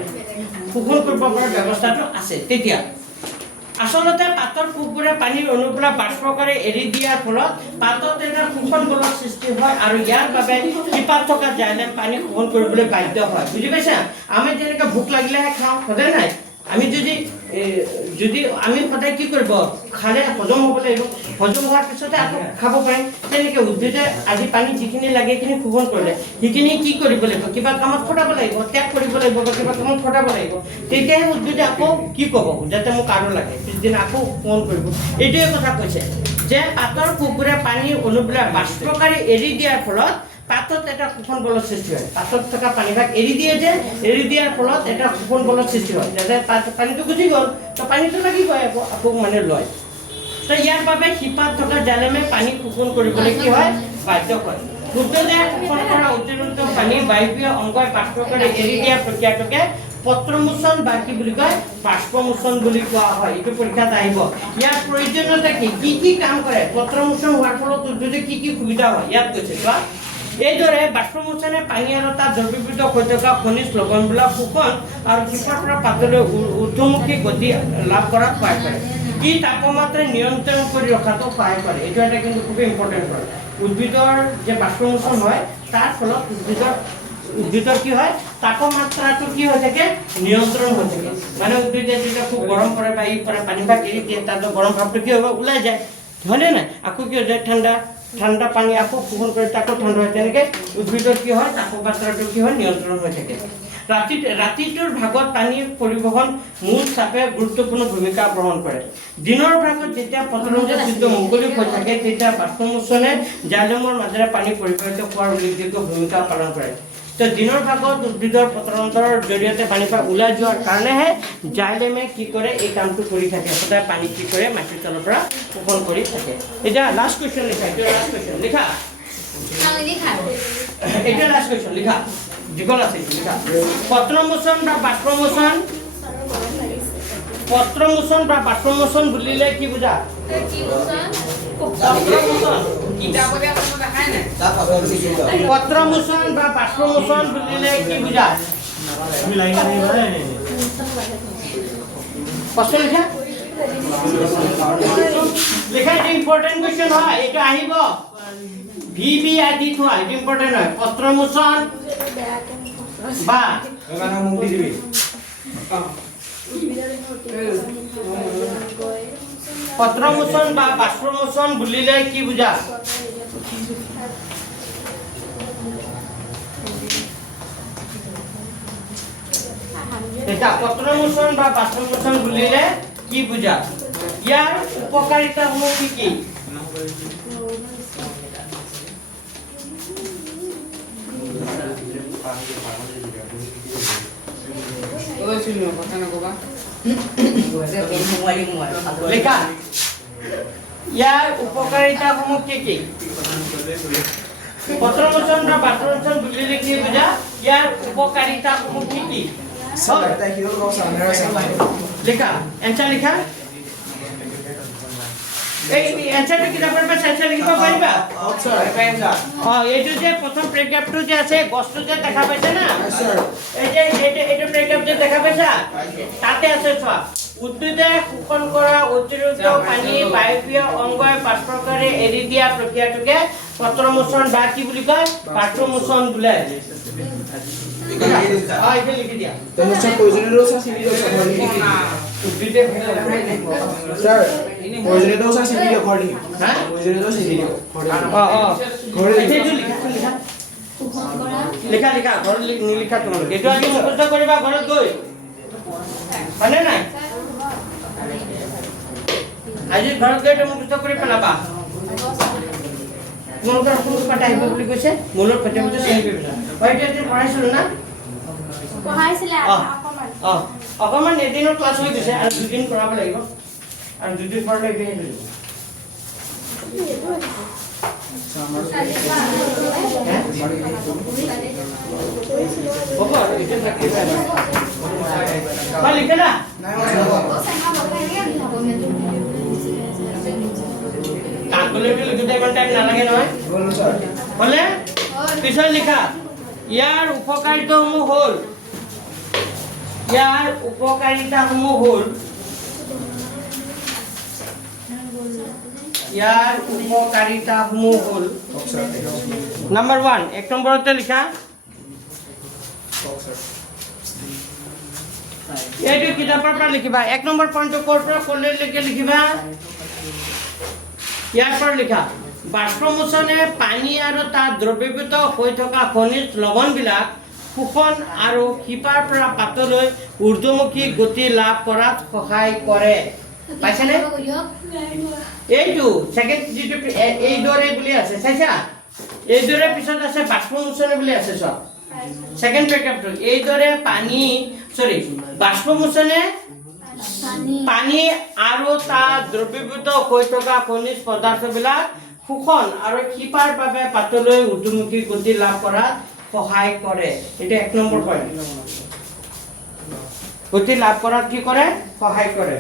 শোষণ কৰিব পৰা ব্যৱস্থাটো আছে তেতিয়া আচলতে পাতৰ পোকবোৰে পানীৰ অনুপ্ৰবাহ বাষ্পকাৰে এৰি দিয়াৰ ফলত পাতত এটা শোষণ বলৰ সৃষ্টি হয় আৰু ইয়াৰ বাবে শিপাত থকা জাইলেম পানী শোষণ কৰিবলৈ বাধ্য হয় বুজি পাইছা আমি যেনেকৈ ভোক লাগিলেহে খাওঁ সদায় নাই আমি যদি আমি সদায় কি কৰিব খালে হজম হ'ব লাগিব হজম হোৱাৰ পিছতে আকৌ খাব পাৰিম তেনেকৈ উদ্ভিদে আজি পানী যিখিনি লাগে সেইখিনি শোষণ কৰিলে সেইখিনি কি কৰিব লাগিব কিবা কামত খটাব লাগিব ত্যাগ কৰিব লাগিব বা কিবা কামত খটাব লাগিব তেতিয়াহে উদ্ভিদে আকৌ কি ক'ব যাতে মোক আৰু লাগে পিছদিনা আকৌ শোষণ কৰিব এইটোৱে কথা কৈছে যে পাতৰ পোকবোৰে পানীৰ অনুবিলাক বাষ্পকাৰী এৰি দিয়াৰ ফলত পাতত এটা শোষণ বলৰ সৃষ্টি হয় পাতত থকা পানীভাগ এৰি দিয়ে যে এৰি দিয়াৰ ফলত এটা শোষণ বলৰ সৃষ্টি হয় যাতে পানীটো গুচি গ'ল তো পানীটো লাগিবই আকৌ মানে লয় তো ইয়াৰ বাবে শিপাত থকা জাইলেমে পানী শোষণ কৰিবলৈ কি হয় বাধ্য হয় উদ্ভিদে শোষণ কৰা অতিৰিক্ত পানী বায়বীয় অংগই বাষ্পকাৰী এৰি দিয়া প্ৰক্ৰিয়াটোকে পত্ৰমোচন বা কি বুলি কয় বাষ্পমোচন বুলি কোৱা হয় এইটো পৰীক্ষাত আহিব ইয়াৰ প্ৰয়োজনীয়তা কি কি কাম কৰে পত্ৰমোচন হোৱাৰ ফলত উদ্ভিদে কি সুবিধা হয় ইয়াত কৈছে চোৱা এইদৰে বাষ্পমোচনে পানী আৰু তাত দ্ৰৱীভূত হৈ থকা খনিজ লৱণবিলাক শোষণ আৰু শিপাৰ পৰা পাতলৈ ঊৰ্ধ্বমুখী গতি লাভ কৰাত সহায় কৰে ই তাপমাত্ৰা নিয়ন্ত্ৰণ কৰি ৰখাটো সহায় কৰে এইটো এটা কিন্তু খুব ইম্পৰ্টেণ্ট হয় উদ্ভিদৰ যে বাষ্পমোচন হয় তাৰ ফলত উদ্ভিদৰ কি হয় তাপমাত্ৰাটো কি হৈ থাকে নিয়ন্ত্ৰণ হৈ থাকে মানে উদ্ভিদে যেতিয়া খুব গৰম কৰে বা ই কৰে পানী ভাগ এৰি দিয়ে তাত গৰম ভাৱটো কি হ'ব ওলাই যায় হয়নে নাই আকৌ কি হৈ যায় ঠাণ্ডা পানী আকৌ শোষণ কৰি তাকো ঠাণ্ডা হয় তেনেকৈ উদ্ভিদৰ কি হয় তাপমাত্ৰাটো কি হয় নিয়ন্ত্ৰণ হৈ থাকে ৰাতিটোৰ ভাগত পানীৰ পৰিবহণ মূল চাপে গুৰুত্বপূৰ্ণ ভূমিকা গ্ৰহণ কৰে দিনৰ ভাগত যেতিয়া পত্ৰমোচন মুকলি হৈ থাকে তেতিয়া বাষ্পমোচনে জাইলেমৰ মাজেৰে পানী পৰিবাহিত কৰাৰ উল্লেখযোগ্য ভূমিকা পালন কৰে তো দিনৰ ভাগত উদ্ভিদৰ পত্ৰতন্ত্ৰৰ জৰিয়তে পানী ওলাই যোৱাৰ কাৰণেহে জাইলেমে কি কৰে এই কামটো কৰি থাকে সদায় পানী কি কৰে মাটিৰ তলৰ পৰা শোষণ কৰি থাকে এতিয়া লাষ্ট কুৱেশ্যন লিখা এইটো লাষ্ট কুৱেশ্যন লিখা এইটো লাষ্ট কুৱেশ্যন লিখা দীঘল আছে লিখা পত্ৰমোচন বা বাষ্পমোচন বুলিলে কি বুজা পত্ৰমোচন বা বাষ্পমোচন বুলিলে কি বুজা প্ৰশ্ন লিখা লিখা এটা ইম্পৰ্টেণ্ট কুৱেশ্যন হয় এইটো আহিব ভিবি আদি থোৱা এইটো ইম্পৰ্টেণ্ট হয় পত্ৰমোচন বা পত্ৰমোচন বা বাষ্পমোচন বুলিলে কি বুজা এটা পত্ৰমোচন বা বাষ্পমোচন বুলিলে কি বুজা ইয়াৰ উপকাৰিতাসমূহ কি কি লেখা ইয়াৰ উপকাৰিতাসমূহ কি কি পত্ৰমোচন বা বাষ্পমোচন বুলিলে কি বুজা ইয়াৰ উপকাৰিতাসমূহ কি কি লেখা এনসাৰ লিখা এই এনসাৰটো কিতাপৰ পৰা চাই লিখিব পাৰিবা এইটো যে প্ৰথম প্ৰেগ্ৰাফটো যে আছে গছটো যে দেখা পাইছে না এই যে এইটো প্ৰেগ্ৰাফ যে দেখা পাইছা তাতে আছে চোৱা উদ্ভিদে শোষণ কৰা অতিৰিক্ত পানী বায়ুবীয় অংগই বাষ্পকাৰে এৰি দিয়া প্ৰক্ৰিয়াটোকে পত্ৰমোচন বা কি বুলি কয় বাষ্পমোচন বোলে এইটো লিখি দিয়া উদ্ভিদে লিখা লিখা ঘৰত নিলিখা তোমালোকে এইটো আজি মুখস্থ কৰিবা ঘৰত গৈ হয়নে নাই আজি ঘৰত গৈ মুখস্থ কৰি পেলাবা তোমালোকৰ কোনো পাঠ আহিব বুলি কৈছে মূলৰ সৈতে মতে চিনি কৰিবা হয়তো এতিয়া পঢ়াইছিলো না অকণমান এদিনৰ ক্লাছ হৈ গৈছে আৰু দুদিন কৰাব লাগিব আৰু দুদিন পঢ়ালে লিখে না লিখোতে ইমান টাইম নালাগে নহয় হলে পিছত লিখা ইয়াৰ উপকাৰিতাসমূহ হ'ল নাম্বাৰ 1 এক নম্বৰতে লিখা এইটো কিতাপৰ পৰা লিখিবা এক নম্বৰ পইণ্টটো ক'ৰ পৰা ক'লৈকে লিখিবা ইয়াৰ পৰা লিখা বাষ্পমোচনে পানী আৰু তাত দ্ৰৱীভূত হৈ থকা খনিজ লৱণবিলাক শোষণ আৰু শিপাৰ পৰা পাতলৈ ঊৰ্ধ্বমুখী গতি লাভ কৰাত সহায় কৰে পাইছেনে এইটো সেকেন্ড যিটো এইদৰে বুলি আছে চাইছা এইদৰে পিছত আছে বাষ্পমোচনে বুলি আছে সব সেকেন্ড প্যাৰাগ্ৰাফটো এইদৰে বাষ্পমোচনে পানী আৰু তাত দ্ৰৱীভূত হৈ থকা খনিজ পদাৰ্থবিলাক শোষণ আৰু শিপাৰ বাবে পাতলৈ ঊৰ্ধ্বমুখী গতি লাভ কৰাত সহায় কৰে এটা এক নম্বৰ পইণ্ট গতি লাভ কৰাত কি কৰে সহায় কৰে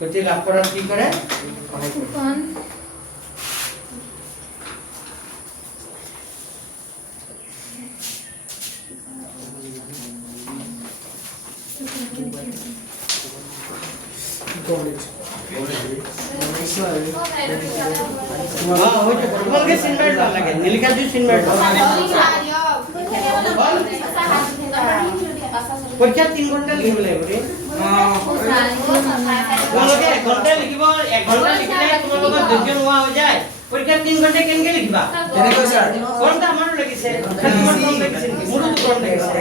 গতি লাভ কৰাত কি কৰে সহায় কৰে তোমালোকে চিনবাৰ লাগে নিলিখা জুই চিনবাৰ পৰীক্ষা 3 ঘণ্টা লিখিব লাগিব ৰে তোমালোকে 1 ঘণ্টা লিখিব 1 ঘণ্টা লিখিলে তোমালোকৰ ধৈৰ্য নোহোৱা হৈ যায় পৰীক্ষা 3 ঘণ্টা কেনেকৈ লিখিবা কেনেকৈ স্যাৰ ঘণ্টা আমাৰো লাগিছে তোমাৰ কম লাগিছে মোৰো কম লাগিছে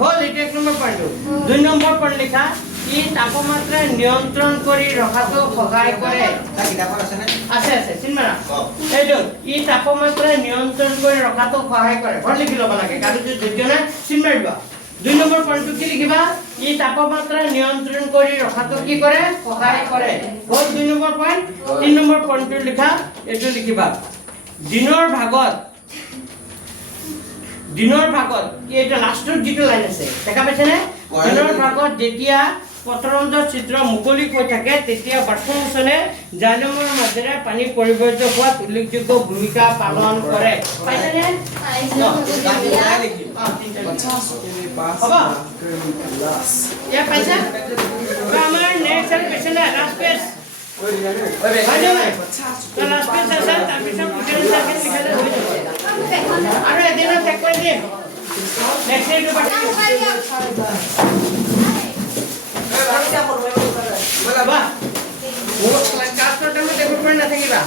হল এটা 1 নম্বৰ পইণ্ট 2 নম্বৰ পইণ্ট লিখা ই তাপমাত্ৰা নিয়ন্ত্ৰণ কৰি ৰখাটো সহায় কৰে তাৰ কিতাপত আছে নে আছে আছে চিনমাৰা এইটো ই তাপমাত্ৰা নিয়ন্ত্ৰণ কৰি ৰখাটো সহায় কৰে ঘৰ লিখি ল'ব লাগে কাৰো যদি ধৈৰ্য নাই চিনমাৰিবা 2 নম্বৰ পইণ্টটো কি লিখিবা ই তাপমাত্ৰা নিয়ন্ত্ৰণ কৰি ৰখাটো কি কৰে সহায় কৰে হ'ল 2 নম্বৰ পইণ্ট 3 নম্বৰ পইণ্টটো লিখা এইটো লিখিবা দিনৰ ভাগত কি এটা লাষ্টৰ যিটো লাইন আছে দেখা পাইছে নে দিনৰ ভাগত যেতিয়া পতৰন্তৰ চিত্ৰ মুকলি হৈ থাকে তেতিয়া বাষ্পমোচনে জালমৰ মাজেৰে পানী পৰিবৰ্তিত হোৱাত উল্লেখযোগ্য ভূমিকা পালন কৰে পাইছেনে হ'ব ইয়া পাইছা আমাৰ নেক্সট আৰু পেছনে লাষ্ট পেজ লাষ্ট পেজ আছে তাৰপিছত কুৱেশ্যন চাৰ্কেল লিখালে হৈ যাব আৰু এদিনত চেক কৰি দিম নেক্সট এইটো বাকি বাবা মোৰ ক্লাছৰ টাইমত দেখো কৰি নাথাকিবা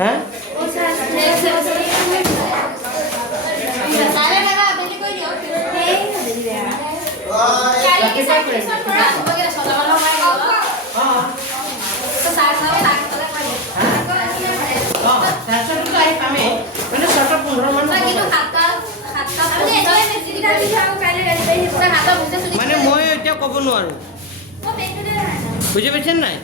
হ্যাঁ মানে মই এতিয়া ক'ব নোৱাৰো বুজি পাইছেন নাই